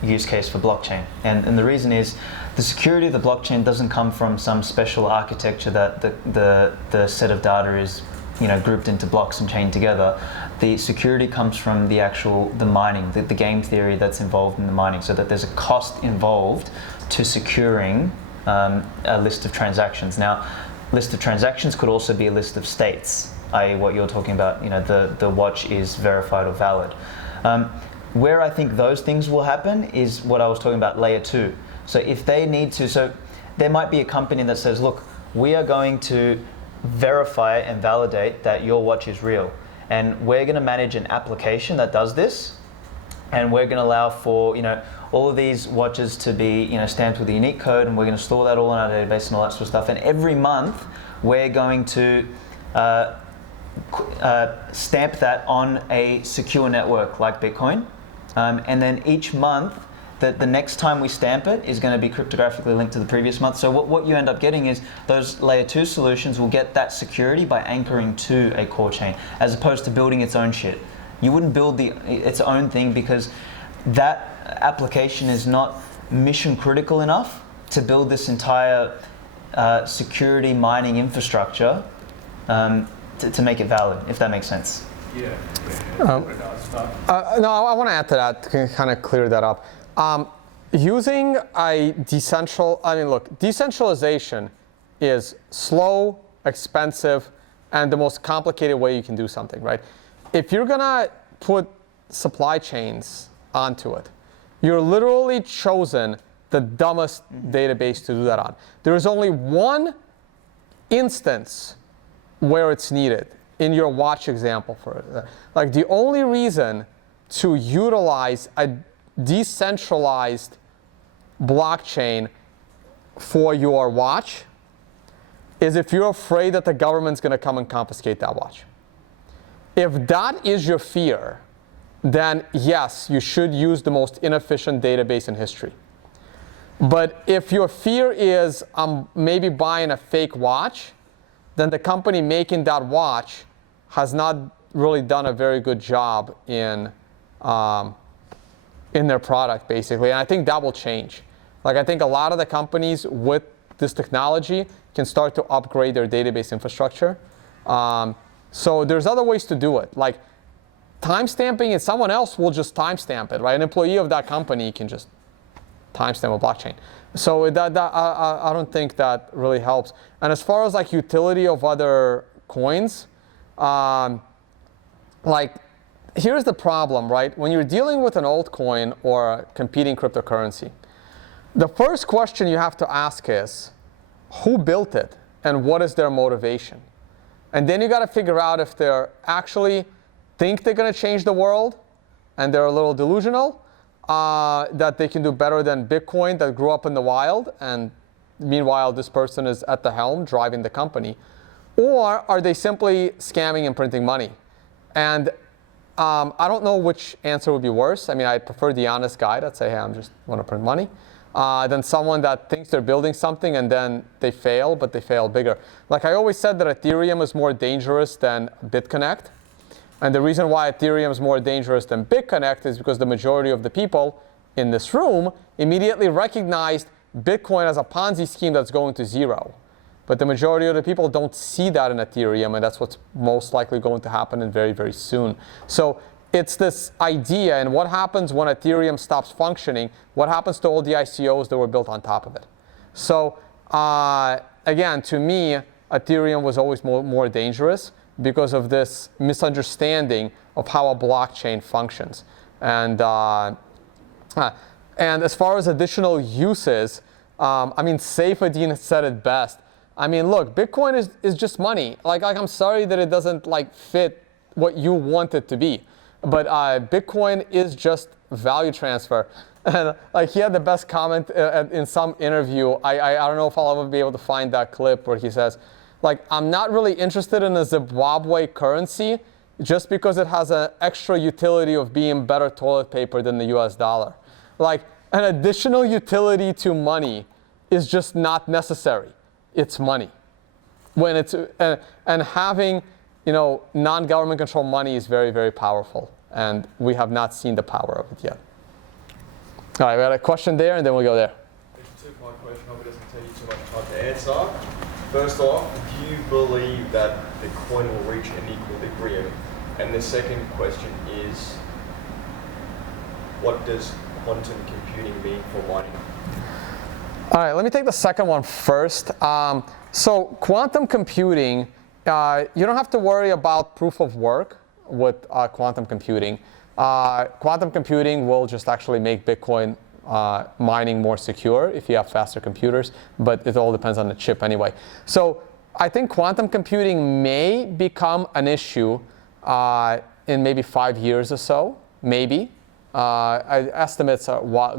use case for blockchain. And the reason is the security of the blockchain doesn't come from some special architecture that the set of data is grouped into blocks and chained together. The security comes from the mining, the game theory that's involved in the mining, so that there's a cost involved to securing a list of transactions. Now, list of transactions could also be a list of states. i.e. what you're talking about, the watch is verified or valid. Where I think those things will happen is what I was talking about, layer 2. So if they need to, so there might be a company that says, look, we are going to verify and validate that your watch is real. And we're going to manage an application that does this. And we're going to allow for, all of these watches to be, stamped with a unique code, and we're going to store that all in our database and all that sort of stuff. And every month, we're going to stamp that on a secure network like Bitcoin. And then each month, the next time we stamp it is going to be cryptographically linked to the previous month. So what you end up getting is those layer 2 solutions will get that security by anchoring to a core chain, as opposed to building its own shit. You wouldn't build its own thing because that application is not mission critical enough to build this entire security mining infrastructure to make it valid, if that makes sense. Yeah. No, I want to add to that to kind of clear that up. Using a decentralization is slow, expensive, and the most complicated way you can do something, right? If you're gonna put supply chains onto it, you're literally chosen the dumbest database to do that on. There is only one instance where it's needed in your watch example for it. Like the only reason to utilize a decentralized blockchain for your watch is if you're afraid that the government's going to come and confiscate that watch. If that is your fear, then yes, you should use the most inefficient database in history. But if your fear is maybe buying a fake watch, then the company making that watch has not really done a very good job in their product, basically. And I think that will change. Like, I think a lot of the companies with this technology can start to upgrade their database infrastructure. So there's other ways to do it. Like timestamping, and someone else will just timestamp it, right? An employee of that company can just timestamp a blockchain. So I don't think that really helps. And as far as like utility of other coins, like here's the problem, right? When you're dealing with an altcoin or a competing cryptocurrency, the first question you have to ask is, who built it and what is their motivation? And then you got to figure out if they're actually think they're going to change the world and they're a little delusional, that they can do better than Bitcoin that grew up in the wild, and meanwhile this person is at the helm driving the company. Or are they simply scamming and printing money? And I don't know which answer would be worse. I mean, I prefer the honest guy that say, hey, I just want to print money, than someone that thinks they're building something and then they fail, but they fail bigger. Like I always said that Ethereum is more dangerous than BitConnect. And the reason why Ethereum is more dangerous than BitConnect is because the majority of the people in this room immediately recognized Bitcoin as a Ponzi scheme that's going to zero. But the majority of the people don't see that in Ethereum, and that's what's most likely going to happen and very, very soon. So it's this idea, and what happens when Ethereum stops functioning? What happens to all the ICOs that were built on top of it? So again, to me, Ethereum was always more dangerous because of this misunderstanding of how a blockchain functions. And as far as additional uses, I mean, Saifedean said it best. I mean, look, Bitcoin is just money. Like I'm sorry that it doesn't like fit what you want it to be. But Bitcoin is just value transfer. And like he had the best comment in some interview. I don't know if I'll ever be able to find that clip where he says, like, I'm not really interested in a Zimbabwe currency just because it has an extra utility of being better toilet paper than the US dollar. Like an additional utility to money is just not necessary. It's money. When it's and having, you know, non-government controlled money is very, very powerful, and we have not seen the power of it yet. All right, we got a question there, and then we'll go there. To my question, I hope it doesn't take you too much time to answer. First off, do you believe that the coin will reach an equilibrium? And the second question is, what does quantum computing mean for mining? All right, let me take the second one first. So quantum computing you don't have to worry about proof of work with quantum computing. Quantum computing will just actually make Bitcoin mining more secure if you have faster computers, but it all depends on the chip anyway. So I think quantum computing may become an issue in maybe 5 years or so, maybe. Estimates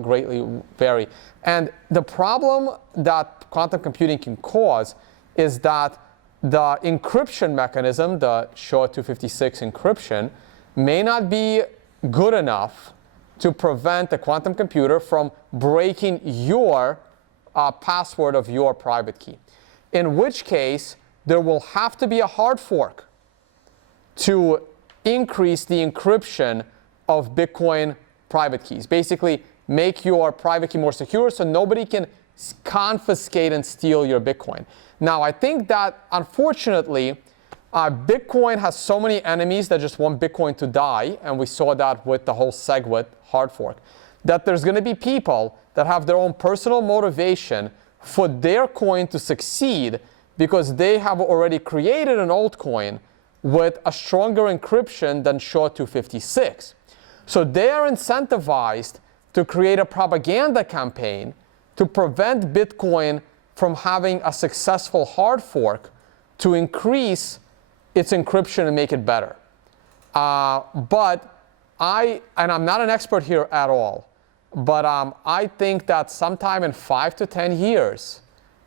greatly vary. And the problem that quantum computing can cause is that the encryption mechanism, the SHA-256 encryption, may not be good enough to prevent the quantum computer from breaking your password of your private key. In which case, there will have to be a hard fork to increase the encryption of Bitcoin private keys. Basically, make your private key more secure so nobody can confiscate and steal your Bitcoin. Now, I think that, unfortunately, Bitcoin has so many enemies that just want Bitcoin to die, and we saw that with the whole SegWit hard fork, that there's going to be people that have their own personal motivation for their coin to succeed because they have already created an altcoin with a stronger encryption than SHA-256. So they are incentivized to create a propaganda campaign to prevent Bitcoin from having a successful hard fork to increase its encryption and make it better. But I'm not an expert here at all, but I think that sometime in 5 to 10 years,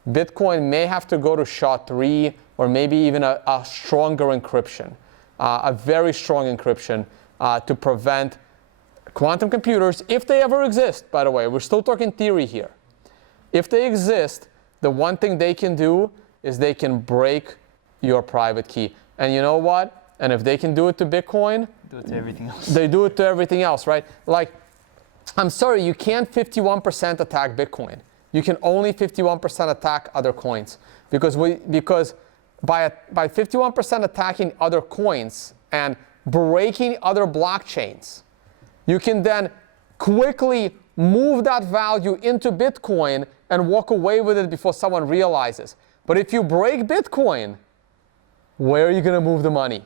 Bitcoin may have to go to SHA-3 or maybe even a stronger encryption, a very strong encryption to prevent quantum computers, if they ever exist, by the way, we're still talking theory here. If they exist, the one thing they can do is they can break your private key. And you know what? And if they can do it to Bitcoin, Do it to everything else. they do it to everything else, right? Like, I'm sorry, you can't 51% attack Bitcoin. You can only 51% attack other coins. Because by 51% attacking other coins and breaking other blockchains, you can then quickly move that value into Bitcoin and walk away with it before someone realizes. But if you break Bitcoin, where are you going to move the money?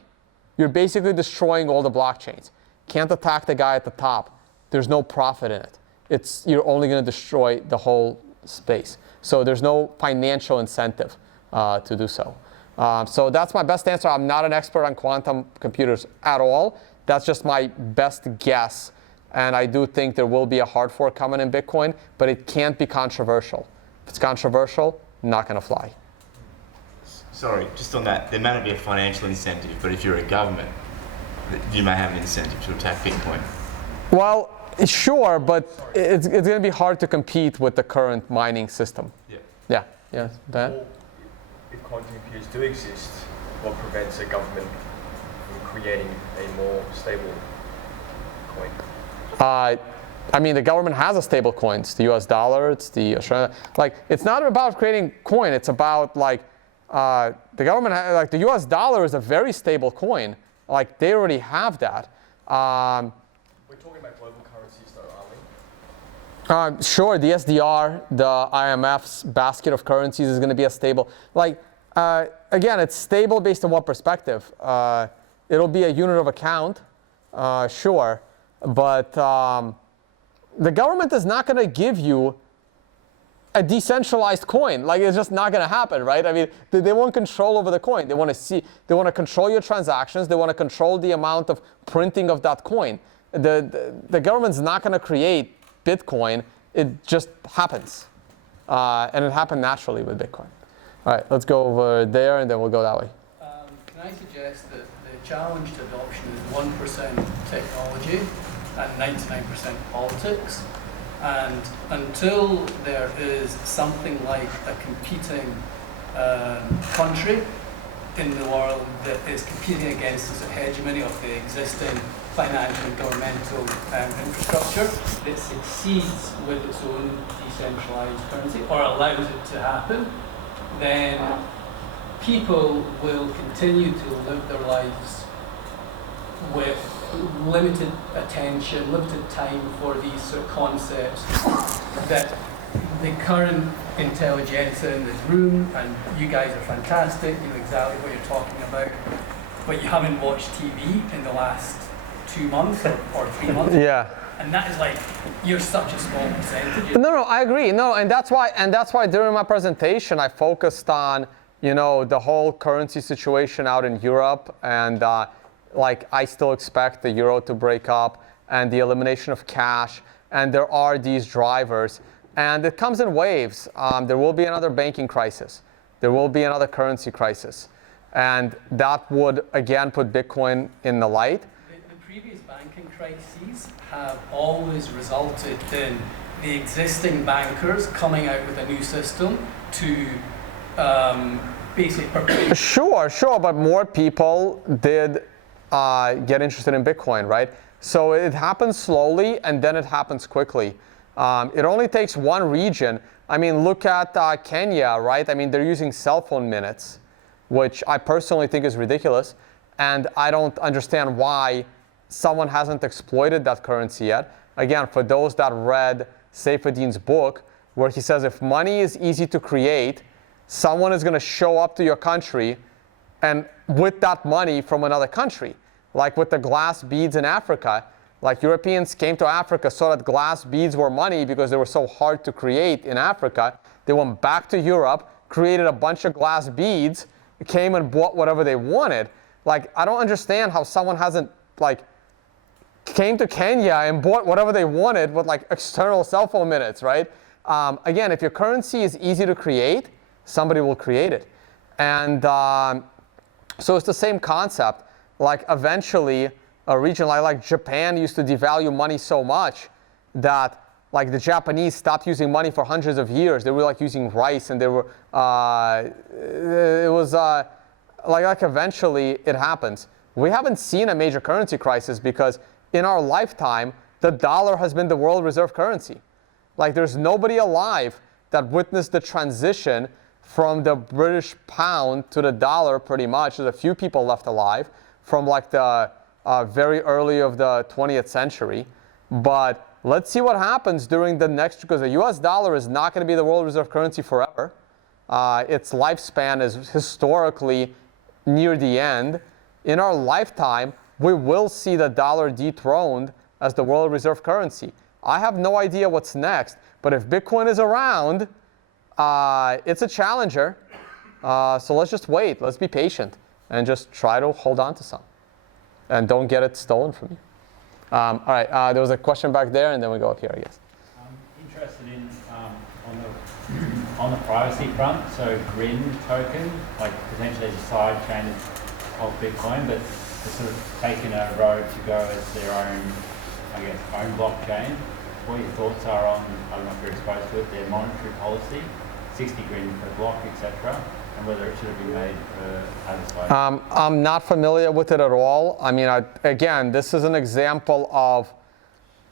You're basically destroying all the blockchains. Can't attack the guy at the top. There's no profit in it. You're only going to destroy the whole space. So there's no financial incentive to do so. So that's my best answer. I'm not an expert on quantum computers at all. That's just my best guess. And I do think there will be a hard fork coming in Bitcoin, but it can't be controversial. If it's controversial, not going to fly. Sorry, just on that, there may not be a financial incentive, but if you're a government, you may have an incentive to attack Bitcoin. Well, sure, but it's going to be hard to compete with the current mining system. Yeah. Yeah, Ben? Or if quantum computers do exist, what prevents a government from creating a more stable coin? I mean, the government has a stable coin. It's the US dollar, it's the Australian. Like, it's not about creating coin. It's about, like, the government, like, the US dollar is a very stable coin. Like, they already have that. We're talking about global currencies, though, aren't we? Sure, the SDR, the IMF's basket of currencies is going to be a stable. Like, again, it's stable based on what perspective? It'll be a unit of account, sure. But the government is not going to give you a decentralized coin. Like, it's just not going to happen, right? I mean, they want control over the coin. They want to control your transactions. They want to control the amount of printing of that coin. The government's not going to create Bitcoin. It just happens. And it happened naturally with Bitcoin. All right, let's go over there, and then we'll go that way. Can I suggest that the challenge to adoption is 1% technology and 99% politics? And until there is something like a competing country in the world that is competing against this hegemony of the existing financial and governmental infrastructure that succeeds with its own decentralized currency or allows it to happen, then people will continue to live their lives with limited attention, limited time for these sort of concepts that the current intelligentsia in this room, and you guys are fantastic, you know exactly what you're talking about, but you haven't watched TV in the last 2 months or 3 months. Yeah. And that is like, you're such a small percentage. No, I agree. No, and that's why during my presentation I focused on, the whole currency situation out in Europe, and like I still expect the euro to break up and the elimination of cash, and there are these drivers, and it comes in waves. There will be another banking crisis. There will be another currency crisis, and that would again put Bitcoin in the light. The previous banking crises have always resulted in the existing bankers coming out with a new system to basically perpetuate. Sure, but more people did get interested in Bitcoin, right? So it happens slowly and then it happens quickly. It only takes one region. I mean, look at Kenya, right? I mean, they're using cell phone minutes, which I personally think is ridiculous. And I don't understand why someone hasn't exploited that currency yet. Again, for those that read Saifedean's book, where he says if money is easy to create, someone is going to show up to your country and with that money from another country. Like with the glass beads in Africa, like Europeans came to Africa, saw that glass beads were money because they were so hard to create in Africa. They went back to Europe, created a bunch of glass beads, came and bought whatever they wanted. Like, I don't understand how someone hasn't, came to Kenya and bought whatever they wanted with, external cell phone minutes, right? Again, if your currency is easy to create, somebody will create it. And so it's the same concept. Like, eventually, a region like Japan used to devalue money so much that, the Japanese stopped using money for hundreds of years. They were, using rice, and they were, it was, eventually it happens. We haven't seen a major currency crisis because in our lifetime, the dollar has been the world reserve currency. There's nobody alive that witnessed the transition from the British pound to the dollar pretty much. There's a few people left alive from the very early of the 20th century. But let's see what happens during the next, because the US dollar is not going to be the world reserve currency forever. Its lifespan is historically near the end. In our lifetime, we will see the dollar dethroned as the world reserve currency. I have no idea what's next, but if Bitcoin is around, it's a challenger. So let's just wait. Let's be patient and just try to hold on to some. And don't get it stolen from you. All right, there was a question back there, and then we go up here, I guess. I'm interested in, on the privacy front, so GRIN token, potentially as a side chain of Bitcoin, but they're sort of taken a road to go as their own, own blockchain. What your thoughts are on, I don't know if you're exposed to it, their monetary policy, 60 GRIN per block, etc., and whether it should have been made as a side. I'm not familiar with it at all. I mean, again, this is an example of,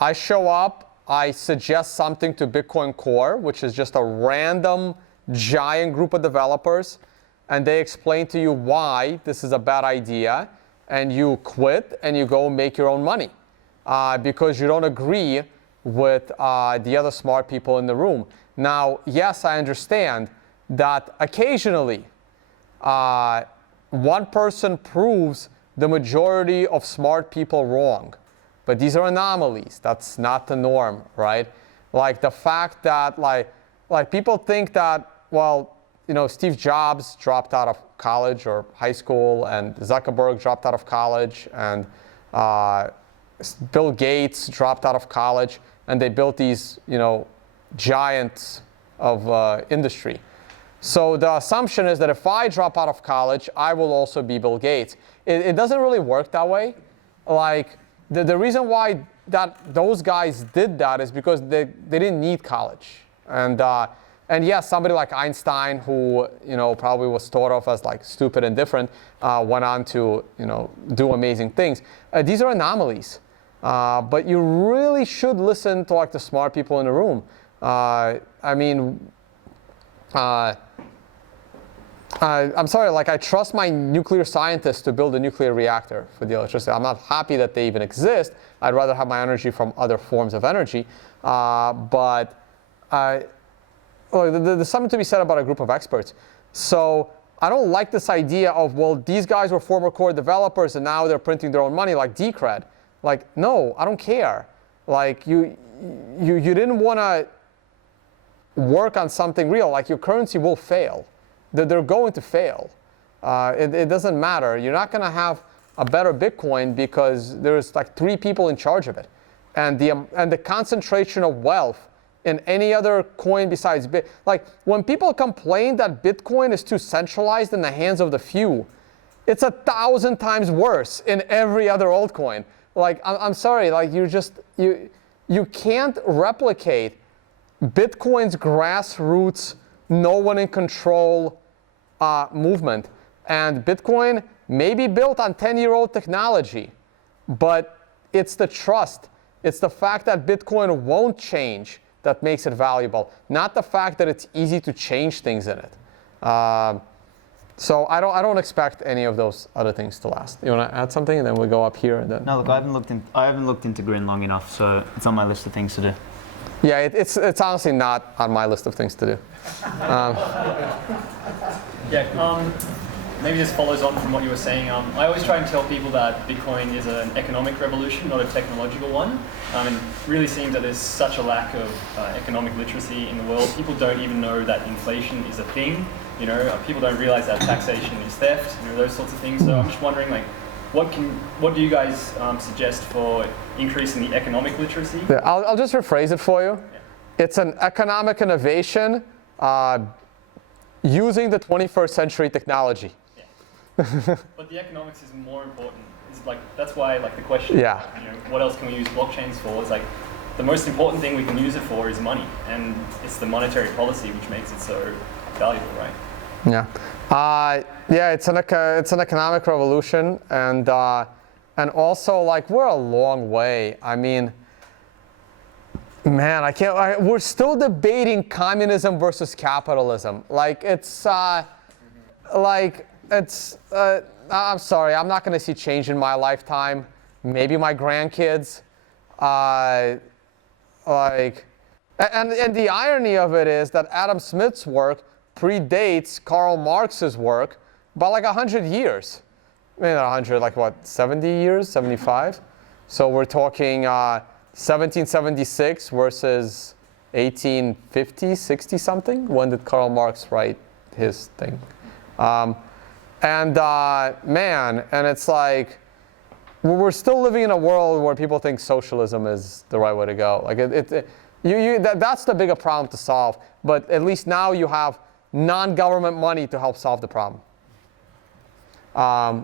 I show up, I suggest something to Bitcoin Core, which is just a random giant group of developers, and they explain to you why this is a bad idea, and you quit and you go make your own money because you don't agree with the other smart people in the room. Now, yes, I understand that occasionally one person proves the majority of smart people wrong. But these are anomalies. That's not the norm, right? The fact that people think that, well, Steve Jobs dropped out of college or high school, and Zuckerberg dropped out of college, and Bill Gates dropped out of college, and they built these, giants of industry. So the assumption is that if I drop out of college, I will also be Bill Gates. It doesn't really work that way. The reason why those guys did that is because they didn't need college. And yes, somebody like Einstein, who probably was thought of as stupid and different, went on to do amazing things. These are anomalies, but you really should listen to the smart people in the room. I'm sorry, I trust my nuclear scientists to build a nuclear reactor for the electricity. I'm not happy that they even exist. I'd rather have my energy from other forms of energy. But there's something to be said about a group of experts. So I don't like this idea of, well, these guys were former core developers and now they're printing their own money like Decred. Like, no, I don't care. Like, you didn't want to work on something real. Like, your currency will fail. They're going to fail. It doesn't matter. You're not going to have a better Bitcoin because there's like 3 people in charge of it. And the concentration of wealth in any other coin besides like when people complain that Bitcoin is too centralized in the hands of the few, it's 1,000 times worse in every other altcoin. Like, I'm sorry, like you can't replicate Bitcoin's grassroots, no one in control movement. And Bitcoin may be built on 10-year-old technology, but it's the trust. It's the fact that Bitcoin won't change that makes it valuable, not the fact that it's easy to change things in it. So I don't expect any of those other things to last. You want to add something, and then we go up here. And then... No, look, I haven't looked into Grin long enough, so it's on my list of things to do. Yeah, it's honestly not on my list of things to do. Maybe this follows on from what you were saying. I always try and tell people that Bitcoin is an economic revolution, not a technological one. And it really seems that there's such a lack of economic literacy in the world. People don't even know that inflation is a thing. You know, people don't realize that taxation is theft. You know, those sorts of things. So I'm just wondering, like, what do you guys suggest for increasing the economic literacy? Yeah, I'll just rephrase it for you. Yeah. It's an economic innovation using the 21st century technology. But the economics is more important. It's like, that's why, like, the question, yeah. You know, what else can we use blockchains for? It's like the most important thing we can use it for is money, and it's the monetary policy which makes it so valuable, right? Yeah, yeah. It's an economic revolution, and also, like, we're a long way. I mean, man, we're still debating communism versus capitalism. Like, I'm sorry, I'm not going to see change in my lifetime. Maybe my grandkids. And the irony of it is that Adam Smith's work predates Karl Marx's work by like 100 years. I mean, not 100, like what, 70 years, 75? So we're talking 1776 versus 1850, 60 something. When did Karl Marx write his thing? Man, and it's like, we're still living in a world where people think socialism is the right way to go. Like that's the bigger problem to solve. But at least now you have non-government money to help solve the problem. I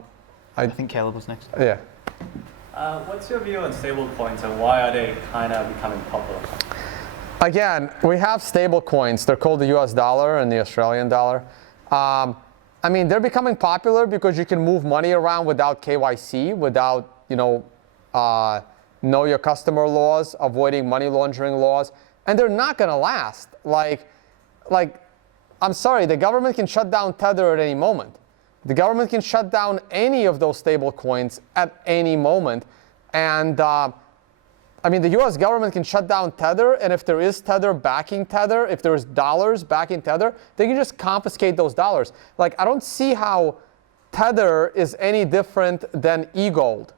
think Caleb was next. Yeah. What's your view on stablecoins and why are they kind of becoming popular? Again, we have stable coins. They're called the US dollar and the Australian dollar. I mean, they're becoming popular because you can move money around without KYC, without, know your customer laws, avoiding money laundering laws, and they're not going to last. Like, I'm sorry, the government can shut down Tether at any moment. The government can shut down any of those stable coins at any moment. And I mean, the US government can shut down Tether, and if there is Tether backing Tether, if there's dollars backing Tether, they can just confiscate those dollars. Like, I don't see how Tether is any different than e-gold.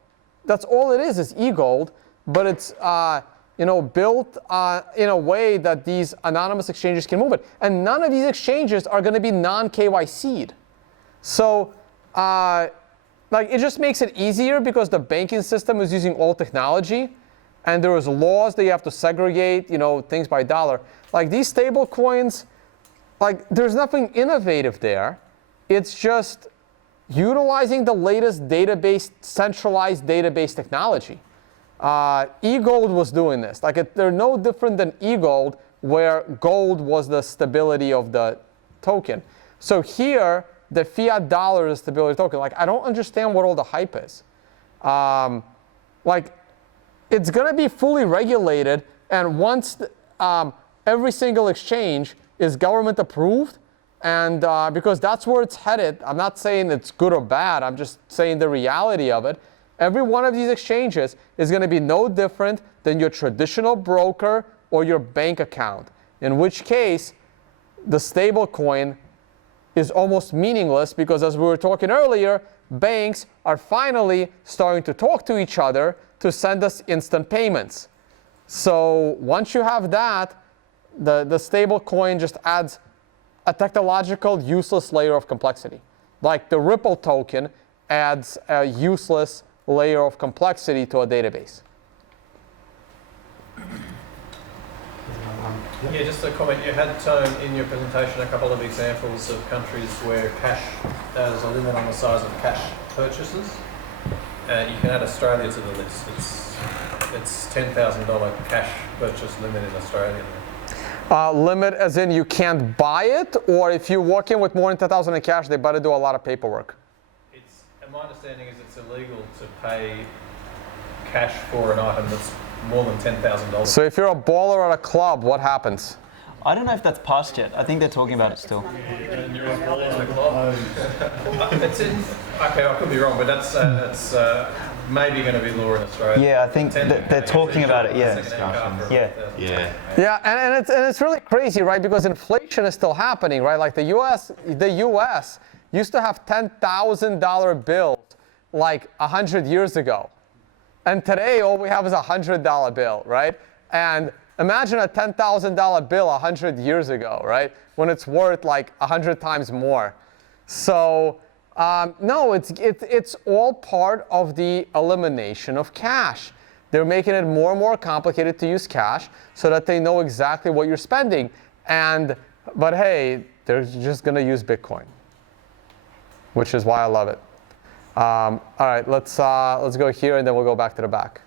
That's all it is e-gold, but it's built in a way that these anonymous exchanges can move it. And none of these exchanges are going to be non-KYC'd. So, it just makes it easier because the banking system is using old technology. And there is laws that you have to segregate, things by dollar. Like these stable coins, like there's nothing innovative there. It's just utilizing the latest centralized database technology. E-gold was doing this. Like they're no different than e-gold, where gold was the stability of the token. So here, the fiat dollar is the stability token. Like, I don't understand what all the hype is. It's going to be fully regulated, and once every single exchange is government approved, and because that's where it's headed. I'm not saying it's good or bad. I'm just saying the reality of it. Every one of these exchanges is going to be no different than your traditional broker or your bank account, in which case the stable coin is almost meaningless because, as we were talking earlier, banks are finally starting to talk to each other to send us instant payments. So once you have that, the stable coin just adds a technological useless layer of complexity. Like the Ripple token adds a useless layer of complexity to a database. Yeah, just a comment. You had in your presentation a couple of examples of countries where cash, there's a limit on the size of cash purchases. You can add Australia to the list. It's $10,000 cash purchase limit in Australia. Limit as in you can't buy it, or if you walk in with more than 10,000 in cash, they better do a lot of paperwork. My understanding is it's illegal to pay cash for an item that's more than $10,000. So if you're a baller at a club, what happens? I don't know if that's passed yet. I think they're talking about it still. It's in, okay, I could be wrong, but that's maybe going to be law in Australia. Yeah, I think they're talking about it. Yeah. Yeah, and it's really crazy, right? Because inflation is still happening, right? Like the U.S. used to have $10,000 bills like 100 years ago. And today, all we have is a $100 bill, right? And imagine a $10,000 bill 100 years ago, right? When it's worth like 100 times more. So, no, it's all part of the elimination of cash. They're making it more and more complicated to use cash so that they know exactly what you're spending. But hey, they're just going to use Bitcoin, which is why I love it. All right, let's go here and then we'll go back to the back.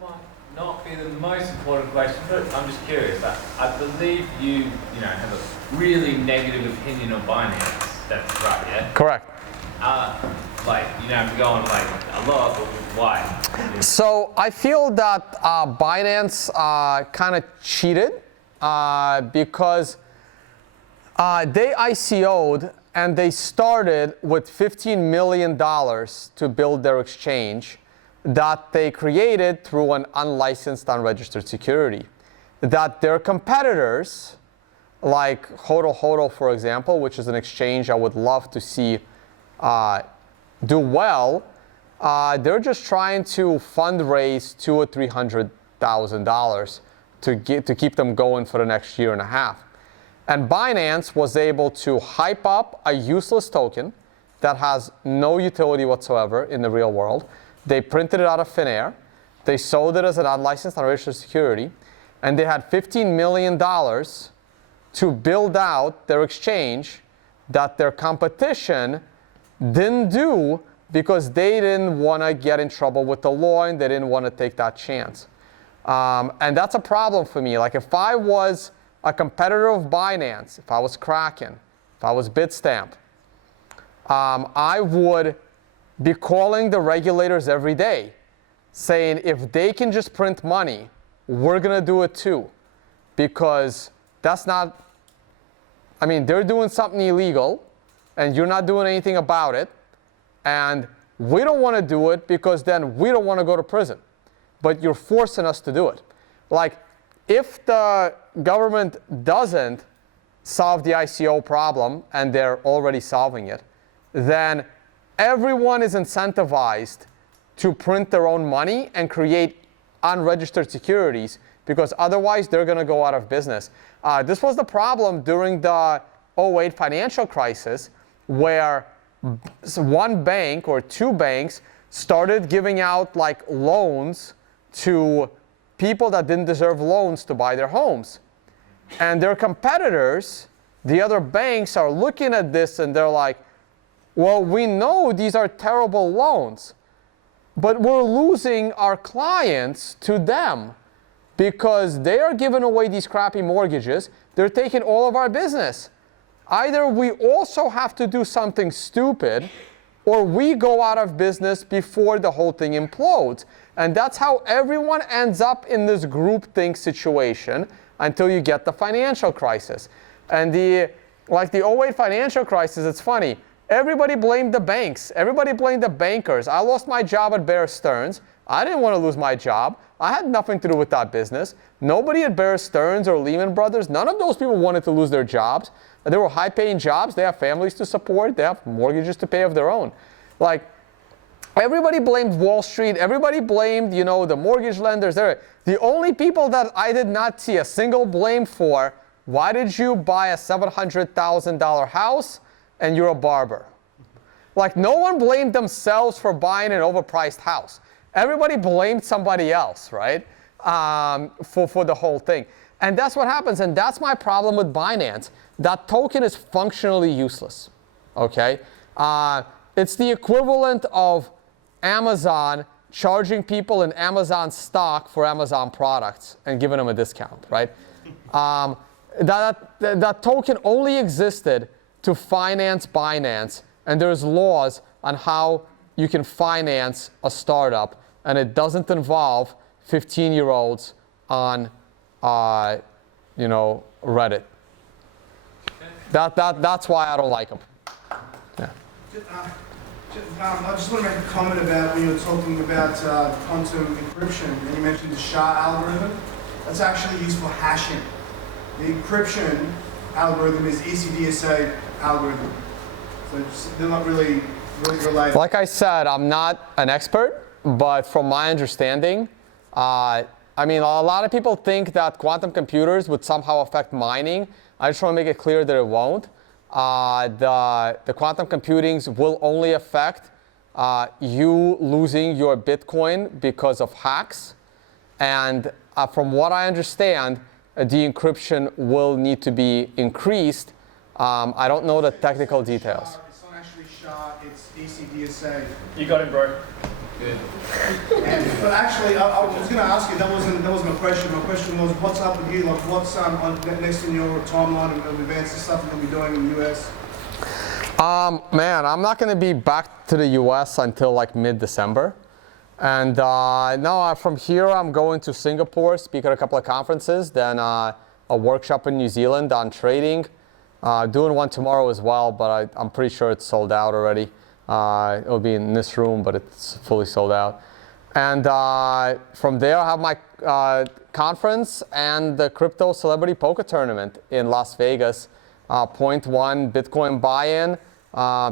Might not be the most important question, but I'm just curious. I believe you have a really negative opinion on Binance. That's right, yeah? Correct. If you go on like a lot, but why? So I feel that Binance kind of cheated because they ICO'd. And they started with $15 million to build their exchange that they created through an unlicensed, unregistered security. That their competitors, like HODL, for example, which is an exchange I would love to see do well, they're just trying to fundraise $200,000 or $300,000 to keep them going for the next year and a half. And Binance was able to hype up a useless token that has no utility whatsoever in the real world. They printed it out of thin air. They sold it as an unlicensed, unregistered security. And they had $15 million to build out their exchange that their competition didn't do because they didn't want to get in trouble with the law and they didn't want to take that chance. And that's a problem for me. Like if I was a competitor of Binance, if I was Kraken, if I was Bitstamp, I would be calling the regulators every day saying if they can just print money, we're going to do it too. Because that's not, they're doing something illegal and you're not doing anything about it. And we don't want to do it because then we don't want to go to prison. But you're forcing us to do it. Like, if the government doesn't solve the ICO problem, and they're already solving it, then everyone is incentivized to print their own money and create unregistered securities because otherwise they're going to go out of business. This was the problem during the 2008 financial crisis where one bank or two banks started giving out like loans to people that didn't deserve loans to buy their homes. And their competitors, the other banks, are looking at this and they're like, well, we know these are terrible loans, but we're losing our clients to them because they are giving away these crappy mortgages. They're taking all of our business. Either we also have to do something stupid or we go out of business before the whole thing implodes. And that's how everyone ends up in this groupthink situation until you get the financial crisis. And the 2008 financial crisis, it's funny. Everybody blamed the banks. Everybody blamed the bankers. I lost my job at Bear Stearns I didn't want to lose my job. I had nothing to do with that business. Nobody at Bear Stearns or Lehman Brothers, none of those people wanted to lose their jobs. They were high-paying jobs. They have families to support. They have mortgages to pay of their own. Like, everybody blamed Wall Street. Everybody blamed, you know, the mortgage lenders. The only people that I did not see a single blame for, why did you buy a $700,000 house and you're a barber? Like, no one blamed themselves for buying an overpriced house. Everybody blamed somebody else, right, for the whole thing. And that's what happens. And that's my problem with Binance. That token is functionally useless, okay? It's the equivalent of Amazon charging people in Amazon stock for Amazon products and giving them a discount, right? That token only existed to finance Binance, and there's laws on how you can finance a startup, and it doesn't involve 15-year-olds on, you know, Reddit. That's why I don't like them. Yeah. I just want to make a comment about when you were talking about quantum encryption, and you mentioned the SHA algorithm. That's actually used for hashing. The encryption algorithm is ECDSA algorithm. So they're not really related. Like I said, I'm not an expert, but from my understanding, I mean, a lot of people think that quantum computers would somehow affect mining. I just want to make it clear that it won't. The quantum computings will only affect you losing your Bitcoin because of hacks. And from what I understand, the encryption will need to be increased. I don't know the technical details. It's not actually SHA, it's ECDSA. You got it, bro. Good. But actually, I was going to ask you, that wasn't my question. My question was, what's up with you? Like, what's next in your timeline of events and stuff you'll be doing in the US? Man, I'm not going to be back to the US until like mid-December. And no, from here, I'm going to Singapore, speak at a couple of conferences, then a workshop in New Zealand on trading. Doing one tomorrow as well, but I'm pretty sure it's sold out already. It'll be in this room, but it's fully sold out. And from there, I have my conference and the crypto celebrity poker tournament in Las Vegas. 0.1 Bitcoin buy-in,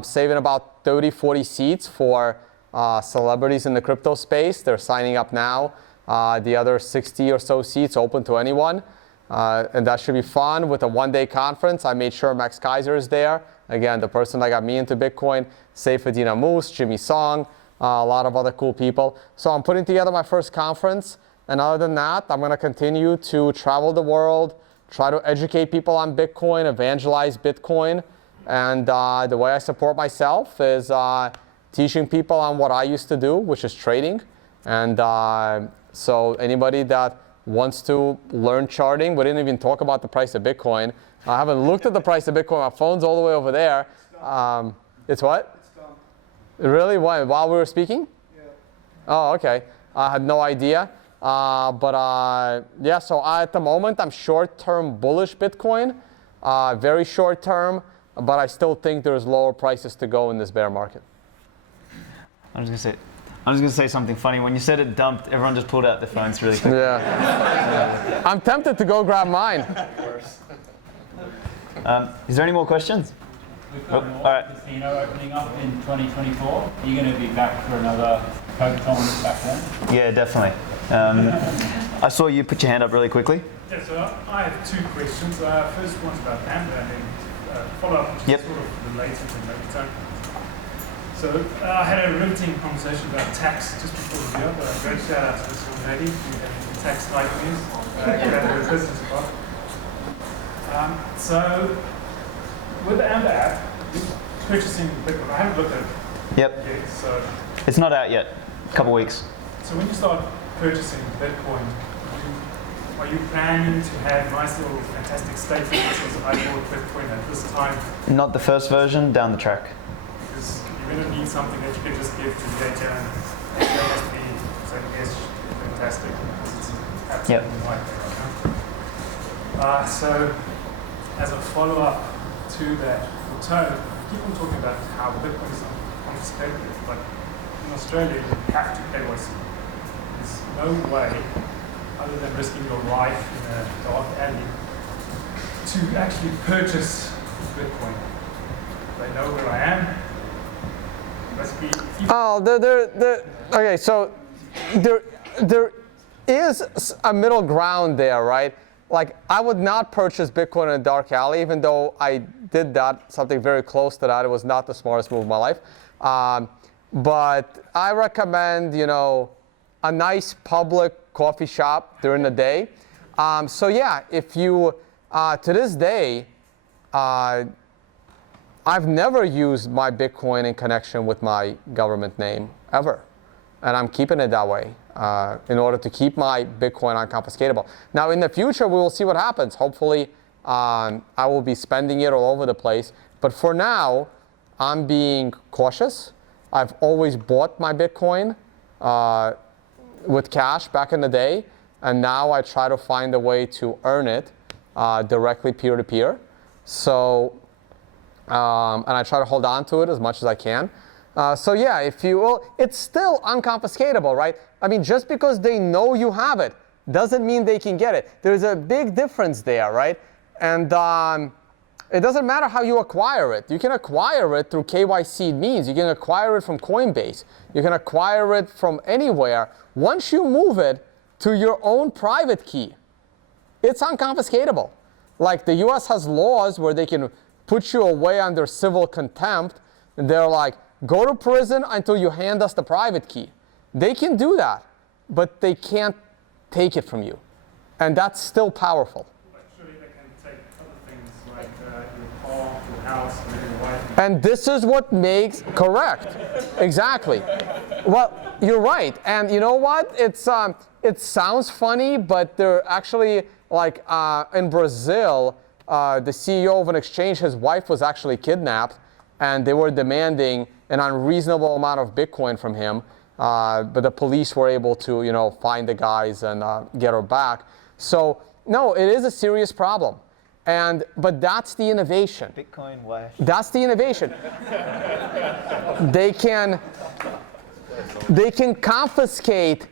saving about 30, 40 seats for celebrities in the crypto space. They're signing up now. The other 60 or so seats open to anyone. And that should be fun with a one-day conference. I made sure Max Keiser is there. Again, the person that got me into Bitcoin, Saifedean Moose, Jimmy Song, a lot of other cool people. So I'm putting together my first conference. And other than that, I'm going to continue to travel the world, try to educate people on Bitcoin, evangelize Bitcoin. And the way I support myself is teaching people on what I used to do, which is trading. And so anybody that wants to learn charting, we didn't even talk about the price of Bitcoin. I haven't looked at the price of Bitcoin. My phone's all the way over there. It's what? It's done. Really? Why? While we were speaking? Yeah. Oh, okay. I had no idea. Yeah, so at the moment, I'm short-term bullish Bitcoin, very short-term, but I still think there's lower prices to go in this bear market. I was gonna say something funny. When you said it dumped, everyone just pulled out their phones really quick. Yeah. I'm tempted to go grab mine. Is there any more questions? We've got all right. casino opening up in 2024. Are you going to be back for another poker tournament back then? Yeah, definitely. I saw you put your hand up really quickly. Yeah, so I have two questions. First one's about AMBA and follow-up, which Yep. is sort of related to that. So I had a riveting conversation about tax just before the video, but a great shout out to this young lady who had tax nightmares. Get out of her business part. So with the AMBA app, purchasing Bitcoin, I haven't looked at it Yep. yet. So It's not out yet. A couple weeks. So when you start purchasing Bitcoin, are you planning to have nice little fantastic statements as I bought Bitcoin at this time? Not the first version, down the track. Because you're going to need something that you can just give to the data and it has to be saying, yes, fantastic, because it's absolutely right there right now. So as a follow-up to that, Tone, keep on talking about how Bitcoin is confiscatable, but in Australia you have to KYC. there's no way, other than risking your life in a dark alley, to actually purchase Bitcoin. They know where I am. Okay, so there is a middle ground there, right? Like, I would not purchase Bitcoin in a dark alley, even though I did that, something very close to that. It was not the smartest move of my life. But I recommend, a nice public coffee shop during the day. So yeah, if you, to this day, I've never used my Bitcoin in connection with my government name, ever. And I'm keeping it that way in order to keep my Bitcoin unconfiscatable. Now, in the future, we will see what happens. Hopefully, I will be spending it all over the place. But for now, I'm being cautious. I've always bought my Bitcoin with cash back in the day. And now I try to find a way to earn it directly peer-to-peer. So, and I try to hold on to it as much as I can. So yeah, it's still unconfiscatable, right? I mean, just because they know you have it doesn't mean they can get it. There's a big difference there, right? And it doesn't matter how you acquire it. You can acquire it through KYC means. You can acquire it from Coinbase. You can acquire it from anywhere. Once you move it to your own private key, it's unconfiscatable. Like, the US has laws where they can put you away under civil contempt. And they're like, go to prison until you hand us the private key. They can do that, but they can't take it from you. And that's still powerful. But surely they can take other things like your car, your house, and your wife. And this is what makes, correct, exactly. Well, you're right. And you know what? It sounds funny, but they're actually, like in Brazil, the CEO of an exchange, his wife was actually kidnapped, and they were demanding an unreasonable amount of Bitcoin from him. But the police were able to, find the guys and get her back. So no, it is a serious problem. But that's the innovation. Bitcoin, why? That's the innovation. They can confiscate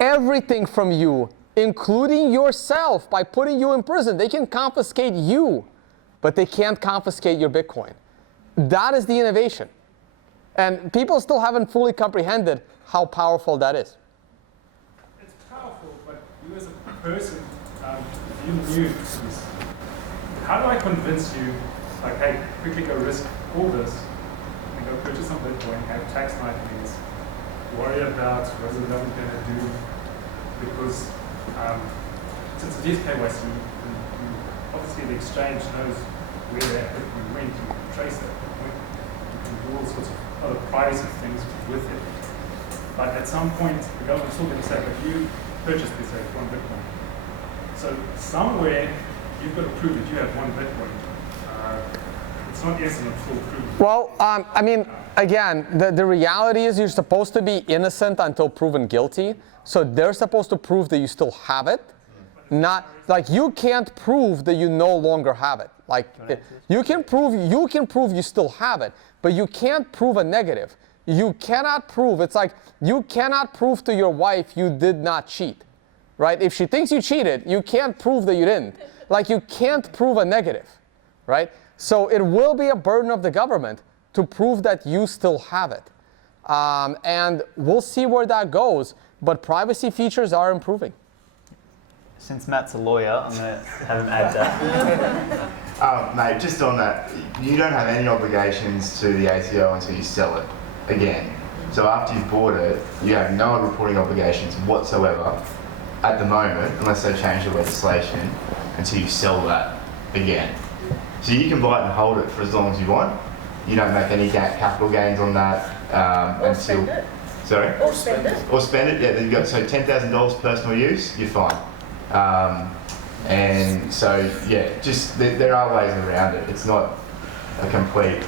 everything from you, including yourself, by putting you in prison. They can confiscate you, but they can't confiscate your Bitcoin. That is the innovation. And people still haven't fully comprehended how powerful that is. It's powerful, but you as a person, if you knew this, how do I convince you, like, hey, quickly go risk all this and go purchase some Bitcoin, have tax nightmares, worry about what is the government going to do, because since it is KYC, obviously the exchange knows where that Bitcoin went, you can trace that Bitcoin, you can do all sorts of other privacy things with it. But at some point, the government's still going to say, but you purchased this at one Bitcoin. So somewhere, you've got to prove that you have one Bitcoin. It's not instant until proven. Well, I mean, again, the reality is you're supposed to be innocent until proven guilty. So they're supposed to prove that you still have it. Not like you can't prove that you no longer have it. Like you can prove you still have it, but you can't prove a negative. You cannot prove. It's like you cannot prove to your wife you did not cheat, right? If she thinks you cheated, you can't prove that you didn't. Like you can't prove a negative, right? So it will be a burden of the government to prove that you still have it, and we'll see where that goes. But privacy features are improving. Since Matt's a lawyer, I'm going to have him add that. Mate, just on that, you don't have any obligations to the ATO until you sell it again. So after you've bought it, you have no reporting obligations whatsoever at the moment, unless they change the legislation, until you sell that again. So you can buy it and hold it for as long as you want. You don't make any capital gains on that Or until... spend it. Sorry? Or spend it. Or spend it, yeah. Then you got so $10,000 personal use, you're fine. And so yeah, just there are ways around it. It's not a complete.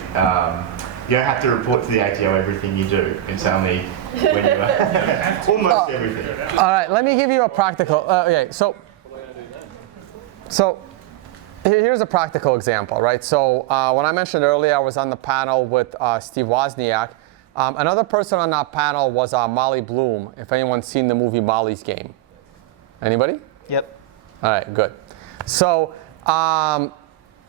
You don't have to report to the ATO everything you do. It's only when you almost everything. All right, let me give you a practical. Okay, so here's a practical example, right? So when I mentioned earlier, I was on the panel with Steve Wozniak. Another person on that panel was Molly Bloom, if anyone's seen the movie Molly's Game. Anybody? Yep. All right, good. So,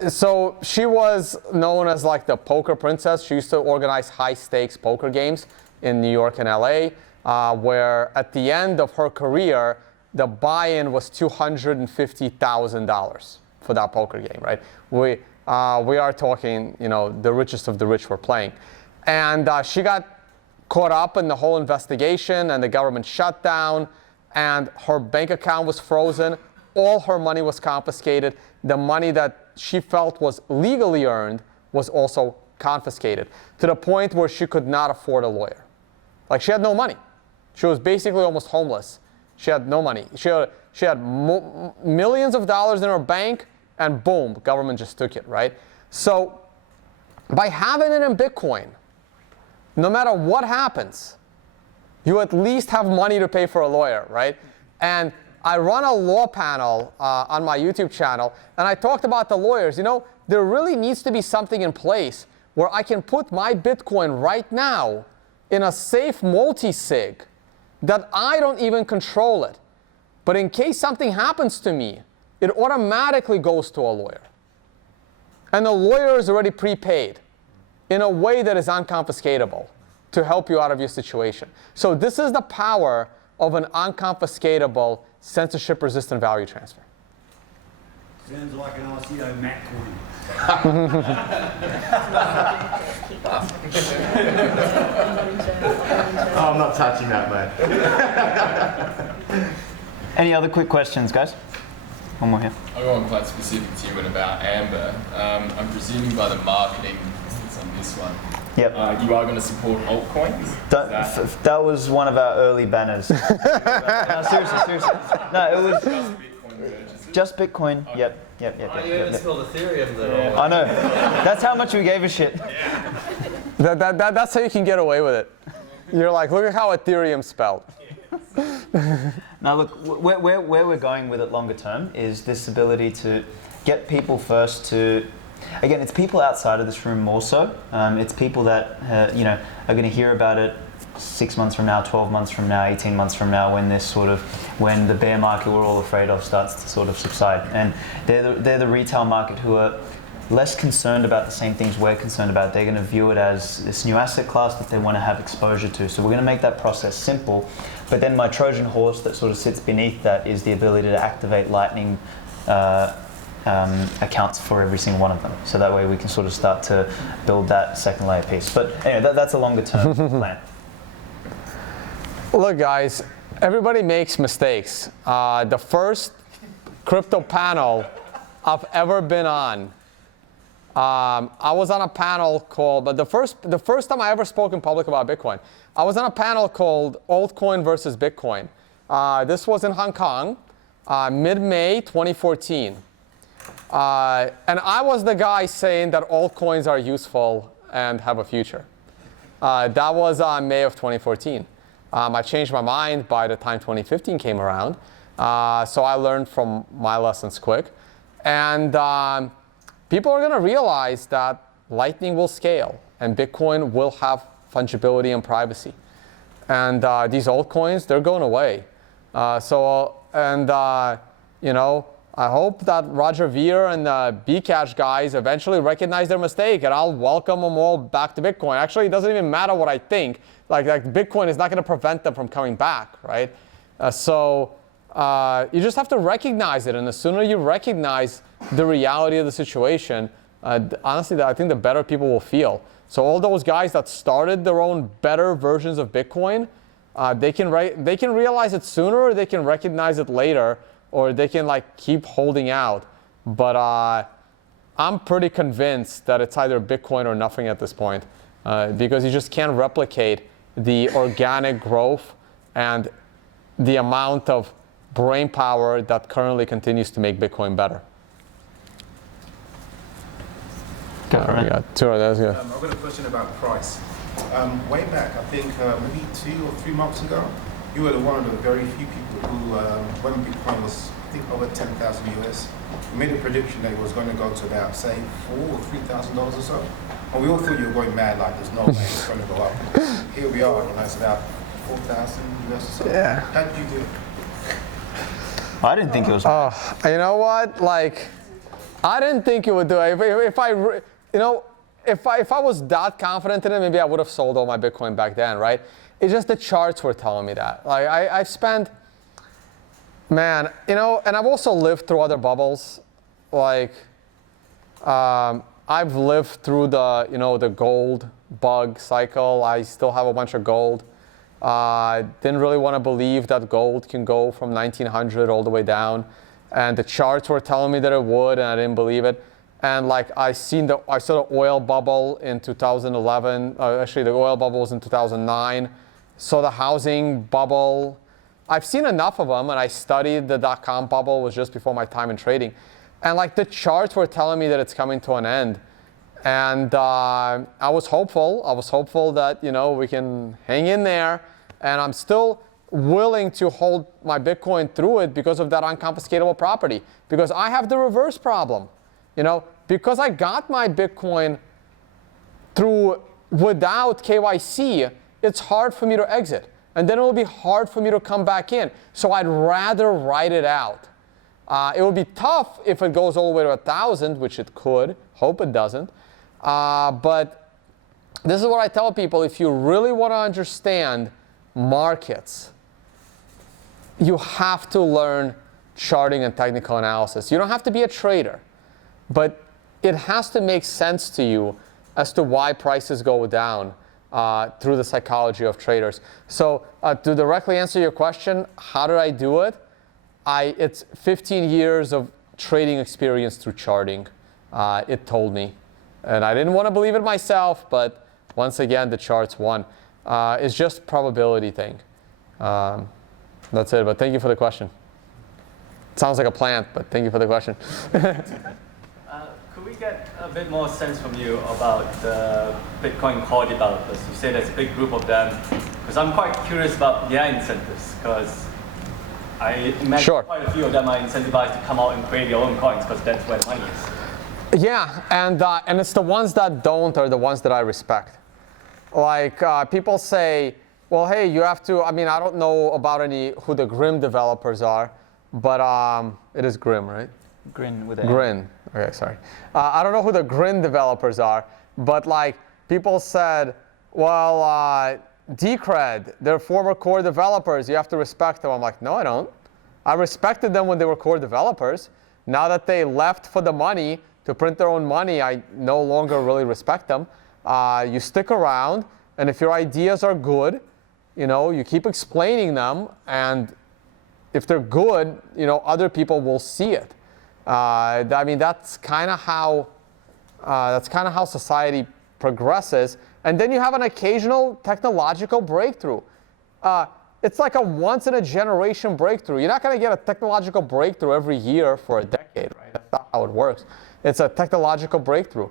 so she was known as like the poker princess. She used to organize high-stakes poker games in New York and LA, where at the end of her career, the buy-in was $250,000 for that poker game, right? We are talking, you know, the richest of the rich were playing. And she got caught up in the whole investigation and the government shutdown, and her bank account was frozen. All her money was confiscated. The money that she felt was legally earned was also confiscated, to the point where she could not afford a lawyer. Like, she had no money. She was basically almost homeless. She had no money. She had millions of dollars in her bank, and boom, the government just took it, right? So by having it in Bitcoin, no matter what happens, you at least have money to pay for a lawyer, right? And I run a law panel on my YouTube channel, and I talked about the lawyers. You know, there really needs to be something in place where I can put my Bitcoin right now in a safe multi-sig that I don't even control it. But in case something happens to me, it automatically goes to a lawyer. And the lawyer is already prepaid in a way that is unconfiscatable to help you out of your situation. So this is the power of an unconfiscatable, censorship-resistant value transfer. Sounds like an ICO Mac coin. Oh, I'm not touching that, mate. Any other quick questions, guys? One more here. I'll go on quite specific to you and about Amber. I'm presuming by the marketing, it's on this one. Yep. You are going to support altcoins? That was one of our early banners. No, seriously. No, it was just Bitcoin. Okay. Yep. You even spelled Ethereum there. I know. That's how much we gave a shit. That's how you can get away with it. You're like, look at how Ethereum's spelled. Now look, where we're going with it longer term is this ability to get people first to, again, it's people outside of this room more so. It's people that you know, are going to hear about it 6 months from now, 12 months from now, 18 months from now, when when the bear market we're all afraid of starts to sort of subside. And they're the retail market who are less concerned about the same things we're concerned about. They're going to view it as this new asset class that they want to have exposure to. So we're going to make that process simple. But then my Trojan horse that sort of sits beneath that is the ability to activate Lightning accounts for every single one of them. So that way we can sort of start to build that second layer piece. But anyway, that's a longer term plan. Look, guys, everybody makes mistakes. The first crypto panel I've ever been on, I was on a panel called, but the first time I ever spoke in public about Bitcoin, I was on a panel called Altcoin versus Bitcoin. This was in Hong Kong, mid-May 2014. And I was the guy saying that altcoins are useful and have a future. That was May of 2014. I changed my mind by the time 2015 came around. So I learned from my lessons quick. And people are going to realize that Lightning will scale and Bitcoin will have fungibility and privacy. And these altcoins, they're going away. You know, I hope that Roger Ver and the Bcash guys eventually recognize their mistake, and I'll welcome them all back to Bitcoin. Actually, it doesn't even matter what I think. Like Bitcoin is not going to prevent them from coming back, right? You just have to recognize it, and the sooner you recognize the reality of the situation, honestly, I think the better people will feel. So all those guys that started their own better versions of Bitcoin, they can realize it sooner, or they can recognize it later, or they can like keep holding out. But I'm pretty convinced that it's either Bitcoin or nothing at this point, because you just can't replicate the organic growth and the amount of brain power that currently continues to make Bitcoin better. We got two of those, yeah. I've got a question about price. Way back, I think maybe 2 or 3 months ago, you were one of the very few people who, when Bitcoin was, I think, over 10,000 US, made a prediction that it was going to go to about, say, $4,000 or $3,000 or so. And we all thought you were going mad, like there's no way it's going to go up. Here we are, it's about 4,000 US or something. Yeah. How did you do it? I didn't think it was. You know what? Like, I didn't think it would do it. If I was that confident in it, maybe I would have sold all my Bitcoin back then, right? It's just the charts were telling me that. Like, I've spent, man, and I've also lived through other bubbles. Like, I've lived through the gold bug cycle. I still have a bunch of gold. Didn't really want to believe that gold can go from 1900 all the way down, and the charts were telling me that it would, and I didn't believe it. And like I saw the oil bubble in 2011. Actually, the oil bubble was in 2009. Saw the housing bubble. I've seen enough of them, and I studied the .com bubble. It was just before my time in trading, and like the charts were telling me that it's coming to an end. And I was hopeful. I was hopeful that we can hang in there, and I'm still willing to hold my Bitcoin through it because of that unconfiscatable property. Because I have the reverse problem, because I got my Bitcoin through without KYC. It's hard for me to exit, and then it will be hard for me to come back in. So I'd rather write it out. It would be tough if it goes all the way to 1,000, which it could. Hope it doesn't. But this is what I tell people. If you really want to understand markets, you have to learn charting and technical analysis. You don't have to be a trader, but it has to make sense to you as to why prices go down through the psychology of traders. So to directly answer your question, how did I do it? It's 15 years of trading experience through charting. It told me. And I didn't want to believe it myself, but once again, the charts won. It's just probability thing. That's it, but thank you for the question. It sounds like a plant, but thank you for the question. Could we get a bit more sense from you about the Bitcoin core developers? You say there's a big group of them, because I'm quite curious about their incentives, because I imagine quite a few of them are incentivized to come out and create their own coins, because that's where the money is. Yeah, and it's the ones that don't are the ones that I respect. Like people say, well, hey, you have to. I don't know about who the Grim developers are, but it is Grim, right? Grin with a Grin. Okay, sorry. I don't know who the Grin developers are, but like people said, well, Decred, they're former core developers. You have to respect them. I'm like, no, I don't. I respected them when they were core developers. Now that they left for the money, to print their own money, I no longer really respect them. You stick around, and if your ideas are good, you keep explaining them, and if they're good, other people will see it. That's kind of how society progresses. And then you have an occasional technological breakthrough. It's like a once-in-a-generation breakthrough. You're not going to get a technological breakthrough every year for a decade, right? That's not how it works. It's a technological breakthrough.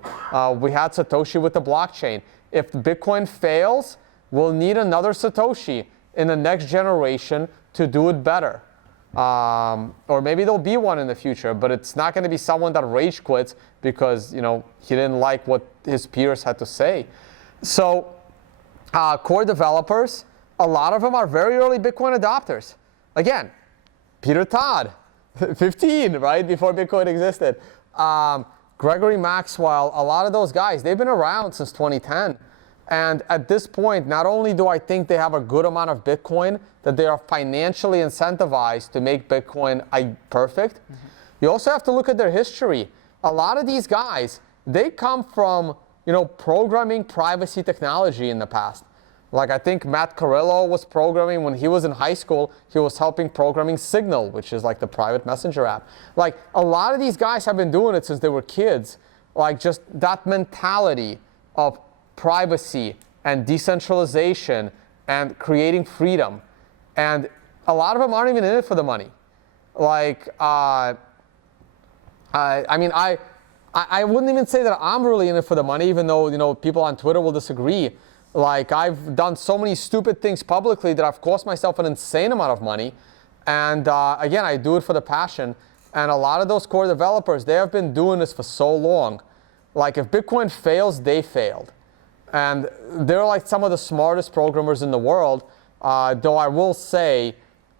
We had Satoshi with the blockchain. If Bitcoin fails, we'll need another Satoshi in the next generation to do it better. Or maybe there'll be one in the future, but it's not going to be someone that rage quits because he didn't like what his peers had to say. So core developers, a lot of them are very early Bitcoin adopters. Again, Peter Todd, 15, right, before Bitcoin existed. Gregory Maxwell, a lot of those guys, they've been around since 2010. And at this point, not only do I think they have a good amount of Bitcoin, that they are financially incentivized to make Bitcoin perfect, you also have to look at their history. A lot of these guys, they come from, programming privacy technology in the past. Like I think Matt Carrillo was programming when he was in high school. He was helping programming Signal, which is like the private messenger app. Like a lot of these guys have been doing it since they were kids. Like just that mentality of privacy and decentralization and creating freedom. And a lot of them aren't even in it for the money. Like, I wouldn't even say that I'm really in it for the money, even though, people on Twitter will disagree. Like, I've done so many stupid things publicly that I've cost myself an insane amount of money. And again, I do it for the passion. And a lot of those core developers, they have been doing this for so long. like if Bitcoin fails, they failed. And they're like some of the smartest programmers in the world, though I will say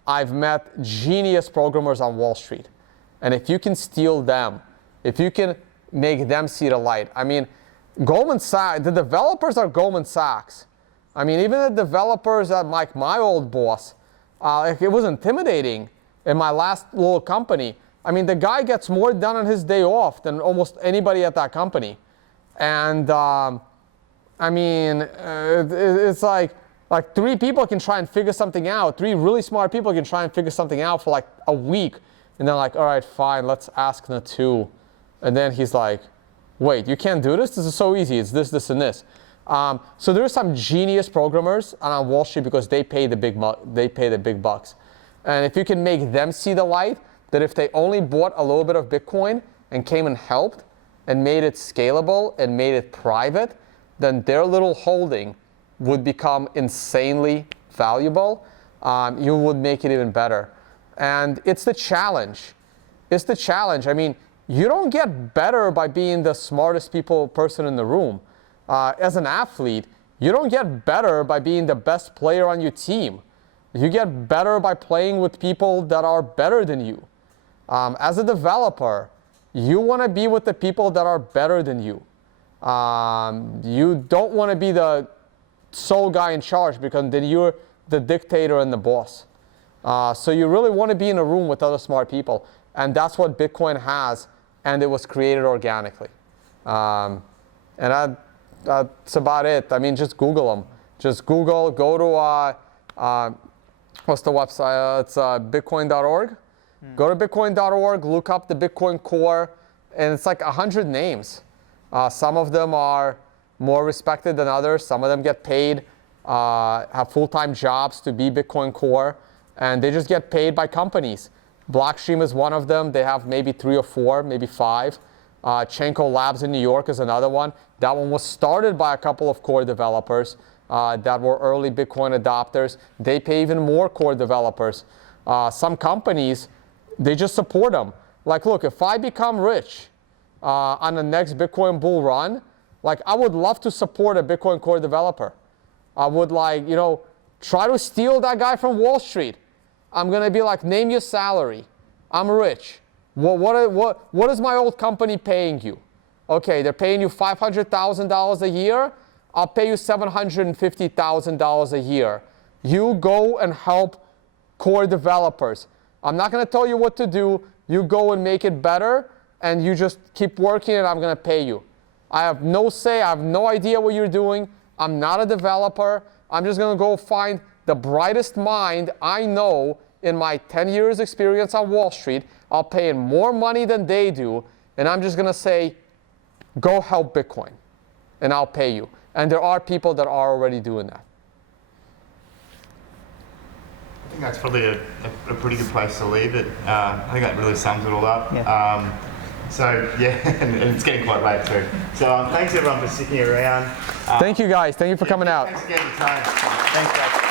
I've met genius programmers on Wall Street. And if you can steal them, if you can make them see the light, I mean, Goldman Sachs, the developers are Goldman Sachs. I mean, even the developers at like my old boss, it was intimidating in my last little company. I mean, the guy gets more done on his day off than almost anybody at that company. And I mean, it's like three people can try and figure something out. Three really smart people can try and figure something out for like a week. And they're like, all right, fine, let's ask Natu. And then he's like, wait, you can't do this? This is so easy. It's this, this, and this. So there are some genius programmers on Wall Street because they pay the big bucks. And if you can make them see the light, that if they only bought a little bit of Bitcoin and came and helped and made it scalable and made it private, then their little holding would become insanely valuable. You would make it even better. And it's the challenge. It's the challenge. I mean, you don't get better by being the smartest person in the room. As an athlete, you don't get better by being the best player on your team. You get better by playing with people that are better than you. As a developer, you want to be with the people that are better than you. You don't want to be the sole guy in charge because then you're the dictator and the boss. So you really want to be in a room with other smart people. And that's what Bitcoin has, and it was created organically. And that's about it. I mean, just Google them. Just Google, go to, what's the website? It's bitcoin.org. Go to bitcoin.org, look up the Bitcoin core, and it's like 100 names. Some of them are more respected than others. Some of them get paid, have full-time jobs to be Bitcoin core, and they just get paid by companies. Blockstream is one of them. They have maybe 3 or 4, maybe 5. Chenko Labs in New York is another one. That one was started by a couple of core developers that were early Bitcoin adopters. They pay even more core developers. Some companies, they just support them. Like, look, if I become rich on the next Bitcoin bull run, like, I would love to support a Bitcoin core developer. I would, like, you know, try to steal that guy from Wall Street. I'm going to be like, name your salary. I'm rich. What is my old company paying you? Okay, they're paying you $500,000 a year. I'll pay you $750,000 a year. You go and help core developers. I'm not going to tell you what to do. You go and make it better, and you just keep working, and I'm going to pay you. I have no say. I have no idea what you're doing. I'm not a developer. I'm just going to go find the brightest mind I know in my 10 years experience on Wall Street. I'll pay him more money than they do, and I'm just going to say, go help Bitcoin, and I'll pay you. And there are people that are already doing that. I think that's probably a pretty good place to leave it. I think that really sums it all up. Yeah. So yeah, and it's getting quite late too. So thanks everyone for sticking around. Thank you guys. Thank you for coming out. Thanks again for your time. Thanks, guys.